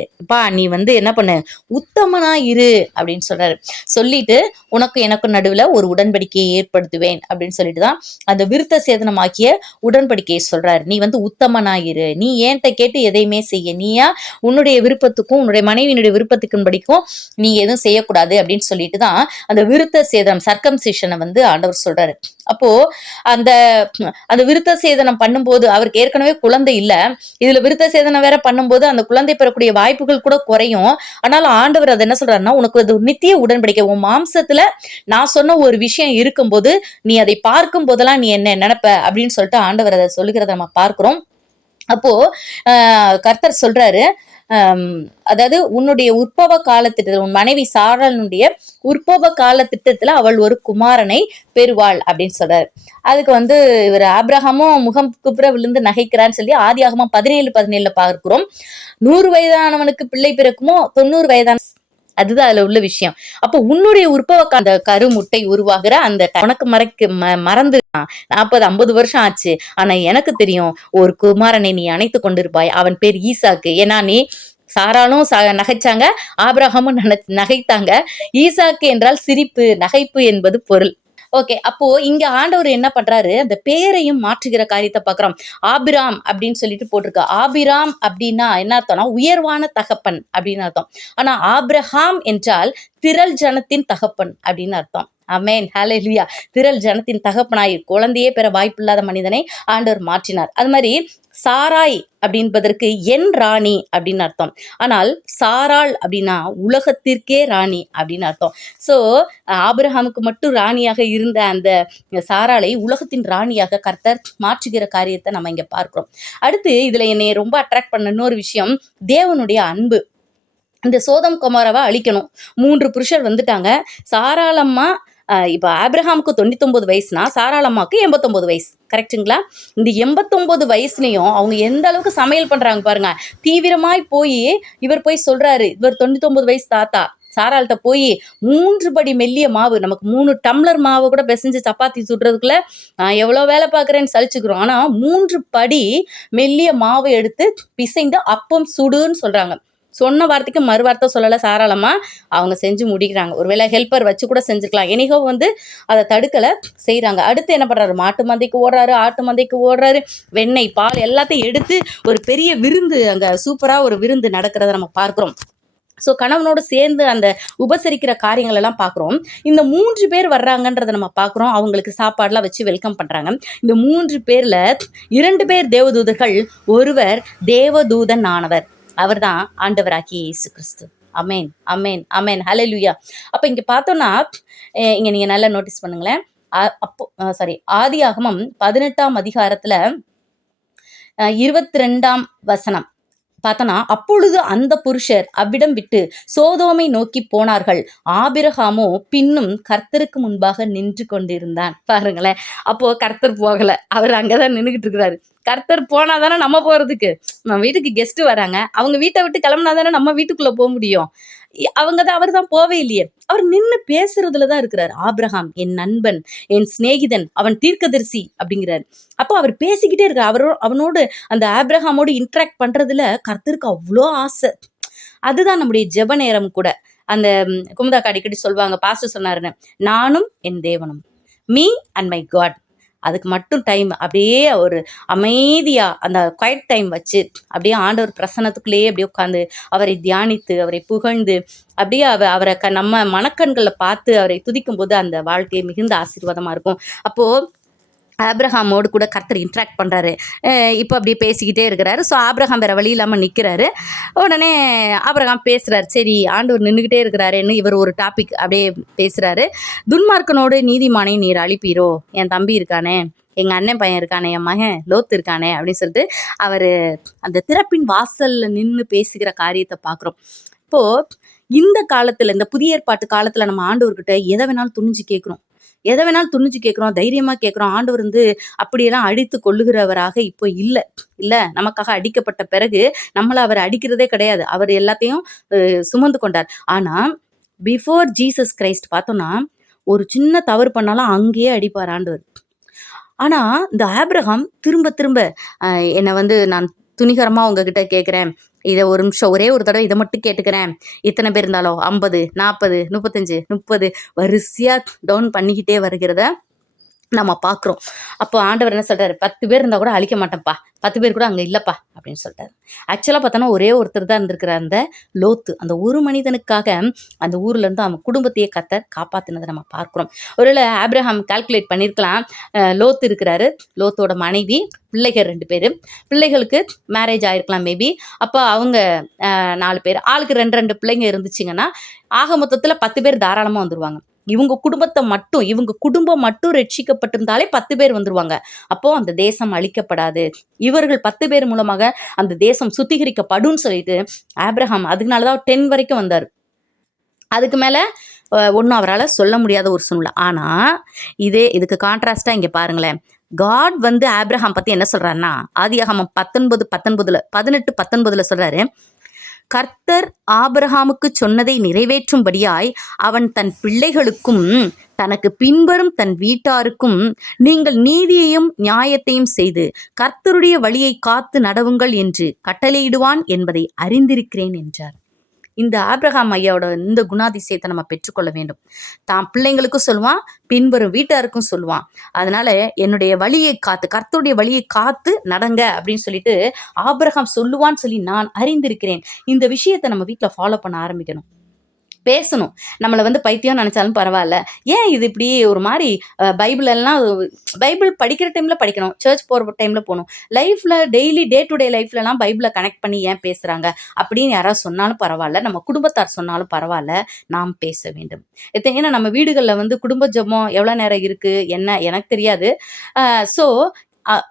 நீ என்ன பண்ணு, உத்தமனா இரு அப்படின்னு சொல்றாரு. சொல்லிட்டு உனக்கு எனக்கு நடுவுல ஒரு உடன்படிக்கையை ஏற்படுத்துவேன் அப்படின்னு சொல்லிட்டு தான் அந்த விருத்த சேதனமாக்கிய உடன்படிக்கையை சொல்றாரு. நீ உத்தமனா இரு, நீ ஏன்ட்ட கேட்டு எதையுமே செய்ய, நீயா உன்னுடைய விருப்பத்துக்கும் உன்னுடைய மனைவியினுடைய விருப்பத்துக்கும் படிக்கும் நீ எதுவும் செய்யக்கூடாது அப்படின்னு சொல்லிட்டு தான் அந்த விருத்த சேதனம், சர்க்கம்சிஷனை ஆண்டவர் சொல்றாரு. அப்போ அந்த விருத்த சேதனம் பண்ணும்போது அவருக்கு ஏற்கனவே குழந்தை இல்ல, இதுல விருத்த சேதனம் வேற பண்ணும்போது அந்த குழந்தை பெறக்கூடிய வாய்ப்புகள் கூட குறையும். ஆனாலும் ஆண்டவர் அதை என்ன சொல்றாருன்னா, உனக்கு அது நித்திய உடன்படிக்கை, உன் மாம்சத்துல நான் சொன்ன ஒரு விஷயம் இருக்கும்போது நீ அதை பார்க்கும் போதெல்லாம் நீ என்ன நினைப்ப அப்படின்னு சொல்லிட்டு ஆண்டவர் அதை சொல்லுகிறத நம்ம பார்க்கிறோம். அப்போ கர்த்தர் சொல்றாரு, அதாவது உன்னுடைய உற்பவ காலத்திட்டத்தில், உன் மனைவி சாராளுடைய உற்பவ கால திட்டத்துல அவள் ஒரு குமாரனை பெறுவாள் அப்படின்னு சொல்றாரு. அதுக்கு இவர் ஆபிரகாமும் முகம் குப்புற விழுந்து நகைக்கிறான்னு சொல்லி ஆதியாகமம் 17:17 பார்க்கிறோம். 100 வயதானவனுக்கு பிள்ளை பிறக்குமோ 90 வயதான, அதுதான் அதுல உள்ள விஷயம். அப்போ உன்னுடைய உற்பவ அந்த கருமுட்டை உருவாகிற அந்த உனக்கு மறந்து 40-50 வருஷம் ஆச்சு, ஆனா எனக்கு தெரியும் ஒரு குமாரனை நீ அணைத்து கொண்டிருப்பாய், அவன் பேர் ஈசாக்கு. ஏன்னா நீ சாராலும் நகைச்சாங்க, ஆபிரகாமும் நகைத்தாங்க. ஈசாக்கு என்றால் சிரிப்பு, நகைப்பு என்பது பொருள். ஓகே, அப்போ இங்க ஆண்டவர் என்ன பண்றாரு, அந்த பேரையும் மாற்றுகிற காரியத்தை பாக்குறோம். ஆபிராம் அப்படின்னு சொல்லிட்டு போட்டிருக்க. ஆபிராம் அப்படின்னா என்ன அர்த்தம்னா உயர்வான தகப்பன் அப்படின்னு அர்த்தம். ஆனா ஆபிரகாம் என்றால் திரள் ஜனத்தின் தகப்பன் அப்படின்னு அர்த்தம். ஆமென், ஹல்லேலூயா. திரள் ஜனத்தின் தகப்பனாய் குழந்தையே பெற வாய்ப்பில்லாத மனிதனை ஆண்டவர் மாற்றினார். அது மாதிரி சாராய் அப்படின்பதற்கு என் ராணி அப்படின்னு அர்த்தம். ஆனால் சாராள் அப்படின்னா உலகத்திற்கே ராணி அப்படின்னு அர்த்தம். ஸோ ஆபிரகாமுக்கு மட்டும் ராணியாக இருந்த அந்த சாராளை உலகத்தின் ராணியாக கர்த்தர் மாற்றுகிற காரியத்தை நம்ம இங்க பார்க்கிறோம். அடுத்து இதுல என்னை ரொம்ப அட்ராக்ட் பண்ண இன்னொரு விஷயம், தேவனுடைய அன்பு. இந்த சோதம் கொமோராவை அழிக்கணும், 3 புருஷர் வந்துட்டாங்க. சாராளம்மா இப்போ ஆபிரகாமுக்கு 99 வயசுனா சாராளம்மாவுக்கு 89 வயசு, கரெக்டுங்களா? இந்த 89 வயசுலையும் அவங்க எந்த அளவுக்கு சமையல் பண்றாங்க பாருங்க. தீவிரமாய் இவர் போய் சொல்றாரு, இவர் 99 வயசு தாத்தா சாராள்கிட்ட போய் 3 படி மெல்லிய மாவு, நமக்கு 3 டம்ளர் மாவு கூட பிசைஞ்சு சப்பாத்தி சுடுறதுக்குள்ள நான் எவ்வளோ வேலை பார்க்குறேன்னு சலிச்சுக்கிறோம். ஆனால் 3 படி மெல்லிய மாவை எடுத்து பிசைந்து அப்பம் சுடுன்னு சொல்றாங்க. சொன்ன வார்த்தைக்கு மறுவார்த்தை சொல்லலை சாராளமா, அவங்க செஞ்சு முடிக்கிறாங்க. ஒருவேளை ஹெல்ப்பர் வச்சு கூட செஞ்சுக்கலாம். எனிகோ அதை தடுக்கலை, செய்கிறாங்க. அடுத்து என்ன பண்ணுறாரு, மாட்டு மந்தைக்கு ஓடுறாரு, ஆட்டு மந்தைக்கு ஓடுறாரு, வெண்ணெய் பால் எல்லாத்தையும் எடுத்து ஒரு பெரிய விருந்து, அங்கே சூப்பராக ஒரு விருந்து நடக்கிறத நம்ம பார்க்குறோம். ஸோ கணவனோடு சேர்ந்து அந்த உபசரிக்கிற காரியங்கள் எல்லாம் பார்க்குறோம். இந்த 3 பேர் வர்றாங்கன்றதை நம்ம பார்க்குறோம். அவங்களுக்கு சாப்பாடுலாம் வச்சு வெல்கம் பண்ணுறாங்க. இந்த 3 பேரில் 2 பேர் தேவதூதர்கள், ஒருவர் தேவதூதன் ஆனவர். அவர் தான் ஆண்டவராகிய இயேசு கிறிஸ்து. அமேன், அமேன், அமேன், ஹல்லேலூயா. அப்போ இங்கே பார்த்தோன்னா இங்கே நீங்கள் நல்லா நோட்டீஸ் பண்ணுங்களேன். ஆதியாகமம் 18ஆம் அதிகாரத்தில் 22ஆம் வசனம் பார்த்தோன்னா, அப்பொழுது அந்த புருஷர் அவ்விடம் விட்டு சோதோமை நோக்கி போனார்கள். ஆபிரகாமோ பின்னும் கர்த்தருக்கு முன்பாக நின்று கொண்டிருந்தான். பாருங்களேன், அப்போ கர்த்தர் போகல, அவர் அங்கதான் நின்றுகிட்டு இருக்கிறாரு. கர்த்தர் போனாதானே நம்ம போறதுக்கு, நம்ம வீட்டுக்கு கெஸ்ட் வராங்க, அவங்க வீட்டை விட்டு கிளம்புனாதானே நம்ம வீட்டுக்குள்ள போக முடியும். அவர் தான் போவே இல்லையே, அவர் நின்று பேசுறதுலதான் இருக்கிறார். ஆபிரகாம் என் நண்பன், என் சிநேகிதன், அவன் தீர்க்கதரிசி அப்படிங்கிறாரு. அப்போ அவர் பேசிக்கிட்டே இருக்கார். அவனோடு அந்த ஆபிரகாமோடு இன்ட்ராக்ட் பண்றதுல கர்த்தருக்கு அவ்வளோ ஆசை. அதுதான் நம்முடைய ஜெப நேரம் கூட. அந்த குமுதாக்கா அடிக்கடி சொல்லுவாங்க, பாஸ்டர் சொன்னாருன்னு, நானும் என் தேவனும், மீ அண்ட் மை காட். அதுக்கு மட்டும் டைம் அப்படியே ஒரு அமைதியா அந்த குவைட் டைம் வச்சு அப்படியே ஆண்டவர் பிரசன்னத்துக்குள்ளேயே அப்படியே உட்காந்து அவரை தியானித்து அவரை புகழ்ந்து அப்படியே அவரை நம்ம மனக்கண்களை பார்த்து அவரை துதிக்கும் போது அந்த வாழ்க்கை மிகுந்த ஆசீர்வாதமா இருக்கும். அப்போ ஆபிரகாமோடு கூட கர்த்தர் இன்ட்ராக்ட் பண்ணுறாரு. இப்போ அப்படியே பேசிக்கிட்டே இருக்கிறாரு. ஸோ ஆபிரகாம் வேறு வழி இல்லாமல் நிற்கிறாரு. உடனே ஆபிரகாம் பேசுகிறார். சரி, ஆண்டவர் நின்றுக்கிட்டே இருக்கிறாருன்னு இவர் ஒரு டாபிக் அப்படியே பேசுகிறாரு. துன்மார்க்கனோடு நீதிமானை நீர் அழிப்பீரோ, என் தம்பி இருக்கானே, எங்கள் அண்ணன் பையன் இருக்கானே, என் மகன் லோத்து இருக்கானே அப்படின்னு சொல்லிட்டு அவர் அந்த திறப்பின் வாசலில் நின்று பேசுகிற காரியத்தை பார்க்குறோம். இப்போது இந்த காலத்தில், இந்த புதிய ஏற்பாட்டு காலத்தில் நம்ம ஆண்டவர்கிட்ட எதை வேணாலும் துணிஞ்சு கேட்குறோம், தைரியமாக கேட்குறோம். ஆண்டவர் அப்படியெல்லாம் அடித்து கொள்ளுகிறவராக இப்போ இல்லை. நமக்காக அடிக்கப்பட்ட பிறகு நம்மளை அவர் அடிக்கிறதே கிடையாது. அவர் எல்லாத்தையும் சுமந்து கொண்டார். ஆனால் பிஃபோர் ஜீசஸ் கிரைஸ்ட் பார்த்தோன்னா, ஒரு சின்ன தவறு பண்ணாலும் அங்கேயே அடிப்பார் ஆண்டவர். ஆனால் இந்த ஆபிரகாம் திரும்ப திரும்ப என்னை நான் துணிகரமாக உங்ககிட்ட கேட்குறேன், இதை ஒரு நிமிஷம் ஒரே ஒரு தடவை இதை மட்டும் கேட்டுக்கிறேன், இத்தனை பேர் இருந்தாலும் 50, 40, 35, 30 வரிசையாக டவுன் பண்ணிக்கிட்டே வருகிறத நம்ம பார்க்குறோம். அப்போ ஆண்டவர் என்ன சொல்கிறாரு, 10 பேர் இருந்தால் கூட அழிக்க மாட்டேன்ப்பா, 10 பேர் கூட அங்கே இல்லைப்பா அப்படின்னு சொல்லிட்டாரு. ஆக்சுவலாக பார்த்தோன்னா ஒரே ஒருத்தர் தான் இருந்திருக்கிற அந்த லோத்து. அந்த ஒரு மனிதனுக்காக அந்த ஊர்லேருந்து அவன் குடும்பத்தையே கர்த்தர் காப்பாற்றினதை நம்ம பார்க்குறோம். ஒருவேளை ஆபிரகாம் கால்குலேட் பண்ணியிருக்கலாம், லோத்து இருக்கிறாரு, லோத்தோட மனைவி, பிள்ளைகள் 2 பேர், பிள்ளைகளுக்கு மேரேஜ் ஆகிருக்கலாம் மேபி. அப்போ அவங்க 4 பேர், ஆளுக்கு 2 பிள்ளைங்க இருந்துச்சுங்கன்னா ஆக மொத்தத்தில் 10 பேர் தாராளமாக வந்துடுவாங்க. இவங்க குடும்பம் மட்டும் ரட்சிக்கப்பட்டிருந்தாலே 10 பேர் வந்துருவாங்க. அப்போ அந்த தேசம் அழிக்கப்படாது, இவர்கள் 10 பேர் மூலமாக அந்த தேசம் சுத்திகரிக்கப்படும் சொல்லிட்டு ஆபிரகாம் அதனாலதான் 10 வரைக்கும் வந்தார். அதுக்கு மேல ஒன்றும் அவரால் சொல்ல முடியாத ஒரு சூழ்நிலை. ஆனா இதுக்கு கான்ட்ராஸ்டா இங்க பாருங்களேன், காட் ஆபிரகாம் பத்தி என்ன சொல்றாருன்னா, ஆதியாகமம் 18:19 சொல்றாரு, கர்த்தர் ஆபிரகாமுக்கு சொன்னதை நிறைவேற்றும்படியாய் அவன் தன் பிள்ளைகளுக்கும் தனக்கு பின்வரும் தன் வீட்டாருக்கும் நீங்கள் நீதியையும் நியாயத்தையும் செய்து கர்த்தருடைய வழியை காத்து நடவுங்கள் என்று கட்டளையிடுவான் என்பதை அறிந்திருக்கிறேன் என்றார். இந்த ஆபிரகாம் ஐயாவோட இந்த குணாதிசயத்தை நம்ம பெற்றுக்கொள்ள வேண்டும். தான் பிள்ளைங்களுக்கும் சொல்லுவான், பின்வரும் வீட்டாருக்கும் சொல்லுவான். அதனால என்னுடைய வழியை காத்து, கர்த்தருடைய வழியை காத்து நடங்க அப்படின்னு சொல்லிட்டு ஆபிரகாம் சொல்லுவான்னு சொல்லி நான் அறிந்திருக்கிறேன். இந்த விஷயத்தை நம்ம வீட்டில் ஃபாலோ பண்ண ஆரம்பிக்கணும், பேசணும். நம்மளை பைத்தியம் நினைச்சாலும் பரவாயில்ல, ஏன் இது இப்படி ஒரு மாதிரி பைபிள் படிக்கிற டைம்ல படிக்கணும், சர்ச் போகிற டைம்ல போகணும், லைஃப்ல டெய்லி டே டு டே லைஃப்லலாம் பைபிளை கனெக்ட் பண்ணி ஏன் பேசுறாங்க அப்படின்னு யாராவது சொன்னாலும் பரவாயில்ல, நம்ம குடும்பத்தார் சொன்னாலும் பரவாயில்ல, நாம் பேச வேண்டும். ஏன்னா நம்ம வீடுகளில் குடும்ப ஜெபம் எவ்வளோ நேரம் இருக்கு என்ன எனக்கு தெரியாது. ஸோ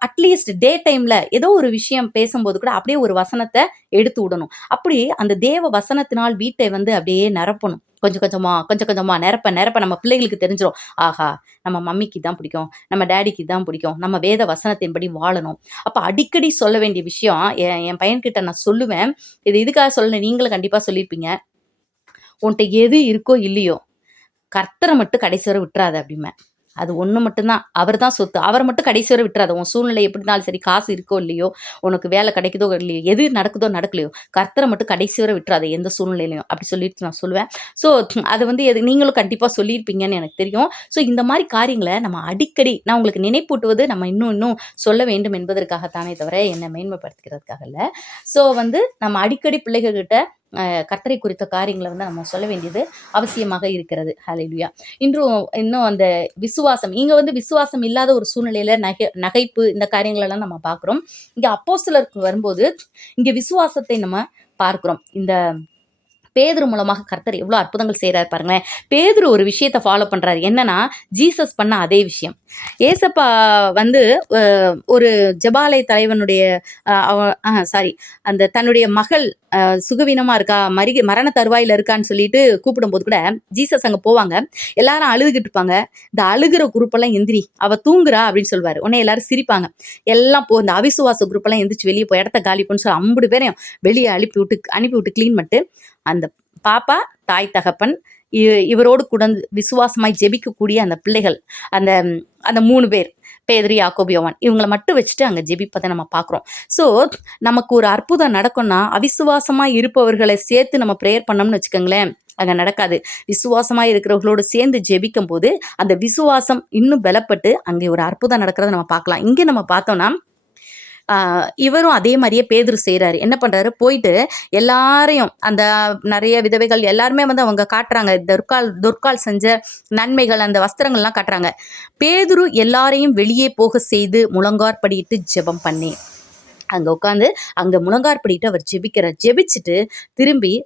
அட்லீஸ்ட் டே டைம்ல ஏதோ ஒரு விஷயம் பேசும்போது கூட அப்படியே ஒரு வசனத்தை எடுத்து விடணும். அப்படி அந்த தேவ வசனத்தினால் வீட்டை அப்படியே நிரப்பணும். கொஞ்சம் கொஞ்சமா நிரப்ப நம்ம பிள்ளைகளுக்கு தெரிஞ்சிடும், ஆஹா நம்ம மம்மிக்கு தான் பிடிக்கும், நம்ம டேடிக்கு தான் பிடிக்கும், நம்ம வேத வசனத்தின்படி வாழணும். அப்ப அடிக்கடி சொல்ல வேண்டிய விஷயம், என் பையன்கிட்ட நான் சொல்லுவேன், இதுக்காக சொல்ல நீங்களும் கண்டிப்பா சொல்லியிருப்பீங்க, உன்கிட்ட எது இருக்கோ இல்லையோ கர்த்தரை மட்டும் கடைசி வரை விட்டுறாது அப்படிமே. அது ஒன்று மட்டும்தான், அவர் தான் சொத்து, அவரை மட்டும் கடைசி வரை விட்டுறாது. உன் சூழ்நிலை எப்படி இருந்தாலும் சரி, காசு இருக்கோ இல்லையோ, உனக்கு வேலை கிடைக்குதோ இல்லையோ, எது நடக்குதோ நடக்கலையோ, கர்த்தரை மட்டும் கடைசி வரை விட்டுறாது எந்த சூழ்நிலையிலையும் அப்படி சொல்லிட்டு நான் சொல்லுவேன். ஸோ அது நீங்களும் கண்டிப்பாக சொல்லியிருப்பீங்கன்னு எனக்கு தெரியும். ஸோ இந்த மாதிரி காரியங்களை நம்ம அடிக்கடி நான் உங்களுக்கு நினைப்பூட்டுவது நம்ம இன்னும் சொல்ல வேண்டும் என்பதற்காகத்தானே தவிர என்னை மேன்மைப்படுத்திக்கிறதுக்காக இல்லை. ஸோ நம்ம அடிக்கடி பிள்ளைகள்கிட்ட கர்த்தரை குறித்த காரியங்களை வந்து நம்ம சொல்ல வேண்டியது அவசியமாக இருக்கிறது. ஹல்லேலூயா. இன்னும் அந்த விசுவாசம் இங்க வந்து விசுவாசம் இல்லாத ஒரு சூழ்நிலையில நகைப்பு இந்த காரியங்கள் எல்லாம் நம்ம பார்க்கிறோம். இங்க அப்போஸ்தலருக்கு வரும்போது இங்க விசுவாசத்தை நம்ம பார்க்கிறோம். இந்த பேதுரு மூலமாக கர்த்தர் எவ்வளோ அற்புதங்கள் செய்கிறாரு பாருங்களேன். பேதுரு ஒரு விஷயத்தை ஃபாலோ பண்ணுறாரு. என்னன்னா, ஜீசஸ் பண்ண அதே விஷயம். ஏசப்பா வந்து ஒரு ஜெபாலய தலைவனுடைய அந்த தன்னுடைய மகள் சுகவீனமாக இருக்கா, மரண தருவாயில் இருக்கான்னு சொல்லிட்டு கூப்பிடும்போது கூட ஜீசஸ் அங்கே போவாங்க. எல்லாரும் அழுதுகிட்டு இருப்பாங்க. இந்த அழுகிற குரூப்பெல்லாம் எந்திரி, அவ தூங்குறா அப்படின்னு சொல்லுவார். உடனே எல்லாரும் சிரிப்பாங்க. எல்லாம் இந்த அவிசுவாச குரூப்பெல்லாம் எந்திரிச்சு வெளியே போய் இடத்த காலி பண்ணு சொல்லி 50 பேரையும் வெளியே அனுப்பி விட்டு க்ளீன் பண்ணிட்டு அந்த பாப்பா, தாய் தகப்பன், இவரோடு கூட விசுவாசமாய் ஜெபிக்கக்கூடிய அந்த பிள்ளைகள், அந்த அந்த 3 பேர், பேதுரு, யாக்கோபு, யோவான், இவங்களை மட்டும் வச்சுட்டு அங்கே ஜெபிப்பதை நம்ம பார்க்குறோம். ஸோ நமக்கு ஒரு அற்புதம் நடக்கும்னா அவிசுவாசமாக இருப்பவர்களை சேர்த்து நம்ம ப்ரேயர் பண்ணோம்னு வச்சுக்கோங்களேன், அங்கே நடக்காது. விசுவாசமாக இருக்கிறவர்களோடு சேர்ந்து ஜெபிக்கும் போது அந்த விசுவாசம் இன்னும் பலப்பட்டு அங்கே ஒரு அற்புதம் நடக்கிறத நம்ம பார்க்கலாம். இங்கே நம்ம பார்த்தோம்னா இவரும் அதே மாதிரியே பேதுரு செய்கிறாரு. என்ன பண்ணுறாரு, போயிட்டு எல்லாரையும் அந்த நிறைய விதவைகள் எல்லாருமே வந்து அவங்க காட்டுறாங்க, தொற்கால் செஞ்ச நன்மைகள், அந்த வஸ்திரங்கள்லாம் காட்டுறாங்க. பேதுரு எல்லாரையும் வெளியே போக செய்து முழங்கார்படியிட்டு ஜெபம் பண்ணி அங்கே உட்காந்து அங்கே முழங்கார்படிட்டு அவர் ஜெபிச்சுட்டு திரும்பி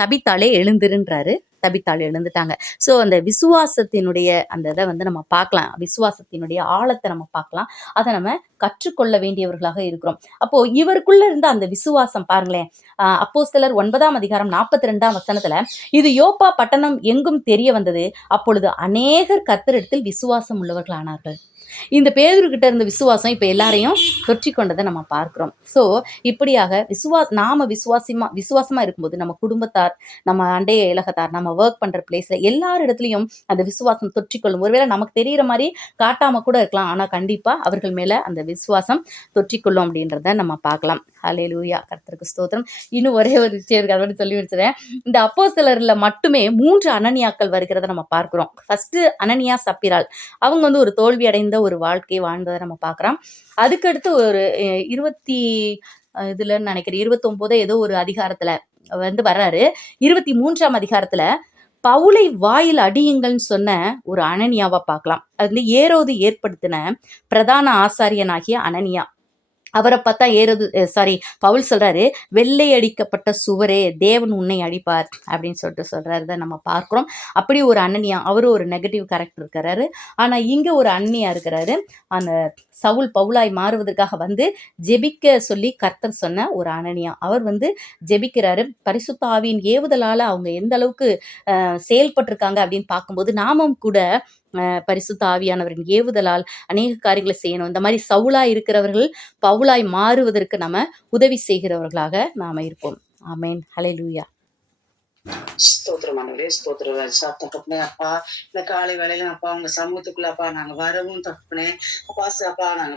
தபித்தாலே எழுந்துருன்றாரு. தபித்தாள் எழுந்துட்டாங்க. ஸோ அந்த விசுவாசத்தினுடைய அந்த இதை வந்து நம்ம பார்க்கலாம், விசுவாசத்தினுடைய ஆழத்தை நம்ம பார்க்கலாம். அதை நம்ம கற்றுக்கொள்ள வேண்டியவர்களாக இருக்கிறோம். அப்போ இவருக்குள்ள இருந்த அந்த விசுவாசம் பாருங்களேன். அப்போஸ்தலர் 9ஆம் அதிகாரம் 42ஆம் வசனத்துல, இது யோப்பா பட்டணம் எங்கும் தெரிய வந்தது, அப்பொழுது அநேகர் கர்த்தரிடத்தில் விசுவாசம் உள்ளவர்கள் ஆனார்கள். இந்த பேதுரு கிட்ட இருந்த விசுவாசம் இப்ப எல்லாரையும் தொற்றி கொண்டதை நம்ம பார்க்கிறோம். ஸோ இப்படியாக நாம விசுவாசமா இருக்கும்போது நம்ம குடும்பத்தார், நம்ம அண்டைய இலகத்தார், நம்ம ஒர்க் பண்ற பிளேஸ்ல எல்லார் இடத்துலயும் அந்த விசுவாசம் தொற்றிக்கொள்ளும். ஒருவேளை நமக்கு தெரிகிற மாதிரி காட்டாம கூட இருக்கலாம், ஆனா கண்டிப்பா அவர்கள் மேல அந்த விசுவாசம் தொற்றிக்கொள்ளும் அப்படின்றத நம்ம பார்க்கலாம். ஹல்லேலூயா, கர்த்தருக்கு ஸ்தோத்திரம். இன்னும் ஒரே ஒரு விஷயம் இருக்கு, அதை சொல்லி வச்சுறேன். இந்த அப்போஸ்தலர்ல மட்டுமே 3 அனனியாக்கள் வருகிறத நம்ம பார்க்கிறோம். ஃபர்ஸ்ட் அனனியா, சப்பிராள், அவங்க வந்து ஒரு தோல்வி அடைந்த ஒரு வாழ்க்கையை வாழ்ந்ததை நம்ம பார்க்குறோம். அதுக்கடுத்து ஒரு 29 ஏதோ ஒரு அதிகாரத்துல வந்து வர்றாரு. 23ஆம் அதிகாரத்துல பவுலை வாயில் அடியுங்கள்னு சொன்ன ஒரு அனனியாவை பார்க்கலாம். அது வந்து ஏரோது ஏற்படுத்தின பிரதான ஆசாரியனாகிய அனனியா. அவரை பார்த்தா பவுல் சொல்றாரு, வெள்ளை அடிக்கப்பட்ட சுவரே, தேவன் உன்னை அடிப்பார் அப்படின்னு சொல்றாரு. நம்ம பார்க்கிறோம். அப்படி ஒரு அனனியா, அவரு ஒரு நெகட்டிவ் கேரக்டர் இருக்கிறாரு. ஆனா இங்க ஒரு அன்னியா இருக்கிறாரு. அந்த சவுல் பவுலாய் மாறுவதற்காக வந்து ஜெபிக்க சொல்லி கர்த்தர் சொன்ன ஒரு அனனியா, அவர் வந்து ஜெபிக்கிறாரு. பரிசுத்த ஆவியின் ஏவுதலால அவங்க எந்த அளவுக்கு செயல்பட்டிருக்காங்க அப்படின்னு பார்க்கும்போது நாமும் கூட பரிசுத்த ஆவியானவரின் ஏவுதலால் அநேக காரியங்களை செய்யணும். இந்த மாதிரி சவுலா இருக்கிறவர்கள் பவுலாய் மாறுவதற்கு நம்ம உதவி செய்கிறவர்களாக நாம இருப்போம். ஆமென். ஹல்லேலூயா. ஸ்தோத்திரமானவரே, ஸ்தோத்திர ராஜா தகப்பனே. அப்பா, இந்த காலை வேளையில அப்பா உங்க சமூகத்துக்குள்ள அப்பா நாங்க வரவும் தகப்பனே, அப்பா நாங்க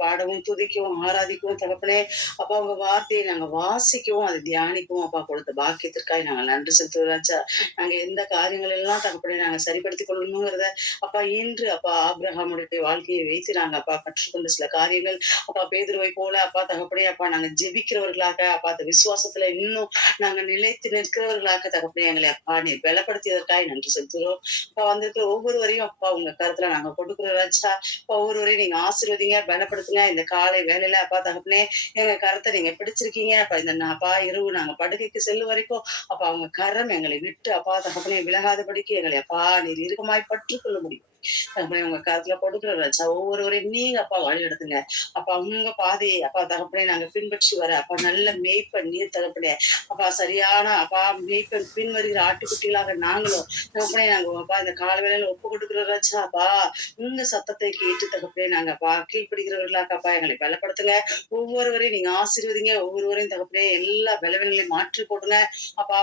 பாடவும் துதிக்கவும் ஆராதிக்கவும் தகப்பனே, அப்பா உங்க வார்த்தையை நாங்க வாசிக்கவும் அதை தியானிக்கவும் அப்பா கொடுத்த பாக்கியத்திற்காக நாங்க நன்றி செலுத்துவோம் ராஜா. நாங்க எந்த காரியங்கள் எல்லாம் தகப்பனே நாங்க சரிப்படுத்திக் கொள்ளணுங்கிறத அப்பா இன்று அப்பா ஆபிரகாமுடைய வாழ்க்கையை வைத்து நாங்க அப்பா கற்றுக்கொண்ட சில காரியங்கள் அப்பா பேதுருவை போல அப்பா தகப்பனே அப்பா நாங்க ஜெபிக்கிறவர்களாக அப்பா அந்த விசுவாசத்துல இன்னும் நாங்க நிலைத்து நிற்கிறவர்கள் தகப்பனே எங்களை அப்பா நீ பலப்படுத்தியதற்காக நன்றி செலுத்துகிறோம். அப்பா வந்திருக்கிற ஒவ்வொருவரையும் அப்பா உங்க கருத்துல நாங்க கொடுக்குறோம் ராஜா. அப்பா ஒவ்வொருவரையும் நீங்க ஆசீர்வதிங்க, பலப்படுத்துங்க. இந்த காலை வேலையில அப்பா தகப்பனே எங்க கருத்தை நீங்க பிடிச்சிருக்கீங்க. அப்பா இந்த அப்பா இரவு நாங்க படுக்கைக்கு செல்லும் வரைக்கும் அப்பா உங்க கரம் எங்களை விட்டு அப்பா தகப்பனே விலகாதபடிக்கு எங்களை அப்பா நீர் இறுக்கமாய் பற்றுக்கொள்ள முடியும். தகப்பனே உங்க கருத்துல கொடுக்குற ராஜா ஒவ்வொருவரையும் நீங்க அப்பா வழி எடுத்துங்க. அப்பா உங்க பாதையை அப்பா தகப்பனே நாங்க பின்பற்றி வர அப்பா நல்ல மேய்ப்பன் நீர் தகப்பனே அப்பா சரியான அப்பா மேய்ப்பன் பின் வருகிற ஆட்டுக்குட்டிகளாக நாங்களும் தகப்பனே நாங்க அப்பா இந்த காலவேளையில ஒப்பு கொடுக்குற ராஜா. அப்பா உங்க சத்தத்தை கேட்டு தகப்பனே நாங்க அப்பா கீழ்ப்படுகிறவர்களாக அப்பா எங்களை பலப்படுத்துங்க. ஒவ்வொருவரையும் நீங்க ஆசீர்வதிங்க. ஒவ்வொருவரையும் தகப்பனே எல்லா பலவீனங்களையும் மாற்றி போடுங்க. அப்பா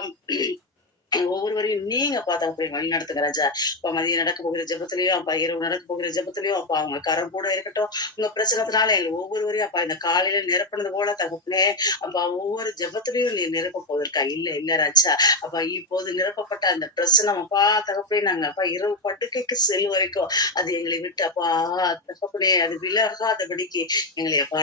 ஒவ்வொருவரையும் நீங்க பார்த்தா அப்படி வழி நடத்துங்க ராஜா. அப்பா மதியம் நடக்க போகிற ஜெபத்திலயும், அப்பா இரவு நடக்க போகிற ஜெபத்திலயும், அப்பா அவங்க கரம் கூட இருக்கட்டும். உங்க பிரச்சனத்தினால எங்க ஒவ்வொருவரையும் அப்பா இந்த காலையில நிரப்புனது போல தகப்பனே, அப்பா ஒவ்வொரு ஜெபத்திலையும் நீ நிரப்ப போவதற்கா இல்ல ராஜா. அப்பா இப்போது நிரப்பப்பட்ட அந்த பிரச்சனம் அப்பா தகப்பனே, நாங்க அப்பா இரவு படுக்கைக்கு செல்லும் வரைக்கும் அது எங்களை விட்டு அப்பா தகப்பனே அது விலகாதபடிக்கு எங்களை அப்பா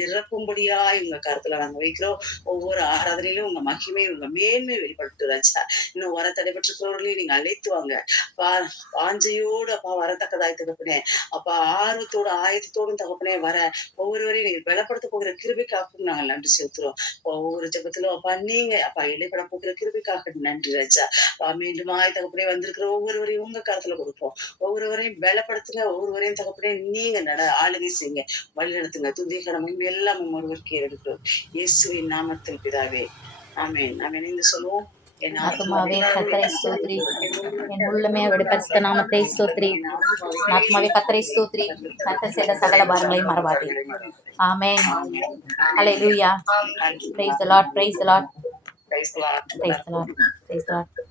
நிரப்பும்படியாய் உங்க கருத்துல நாங்க வைக்கிறோம். ஒவ்வொரு ஆராதனையிலும் உங்க மகிமை உங்க மேன்மை வெளிப்படுத்து ராஜா. இன்னும் வர தடைபெற்றிருக்கிறவர்களையும் நீங்க அழைத்து வாங்க. வாஞ்சையோடு அப்பா வரத்தக்கதாய் தகப்பனே, அப்பா ஆர்வத்தோடு ஆயத்தத்தோடும் தகப்பனே வர ஒவ்வொருவரையும் நீங்க பலப்படுத்த போகிற கிருபைக்காகவும் நாங்கள் நன்றி செலுத்துறோம். ஒவ்வொரு ஜெபத்திலும் அப்பா நீங்க அப்பா இடைப்பட போகிற கிருபைக்காக நன்றி ராஜா. மீண்டுமாய் தகப்பனே வந்திருக்கிற ஒவ்வொருவரையும் உங்க கருத்துல கொடுப்போம். ஒவ்வொருவரையும் பலப்படுத்துங்க. ஒவ்வொருவரையும் தகப்பனே நீங்க ஆளுகை செய்யுங்க, வழி நடத்துங்க. துதிகரமும் எல்லாம் ஒருவருக்கு எடுக்கிறோம். இயேசுவின் நாமத்தில் பிதாவே, ஆமென். நாம் இணைந்து சொல்லுவோம். என் ஆத்மாவே கர்த்தரை ஸ்தோத்திரி, என் உள்ளமே அவருடைய பரிசுத்த நாமத்தை ஸ்தோத்திரி. ஆத்மாவே கர்த்தரை ஸ்தோத்திரி, கர்த்தர் செய்த சகல பாரங்களையும் மறவாதே. ஆமென். ஹல்லேலூயா. Praise the Lord, praise the Lord, Praise the Lord. praise the Lord, praise the Lord.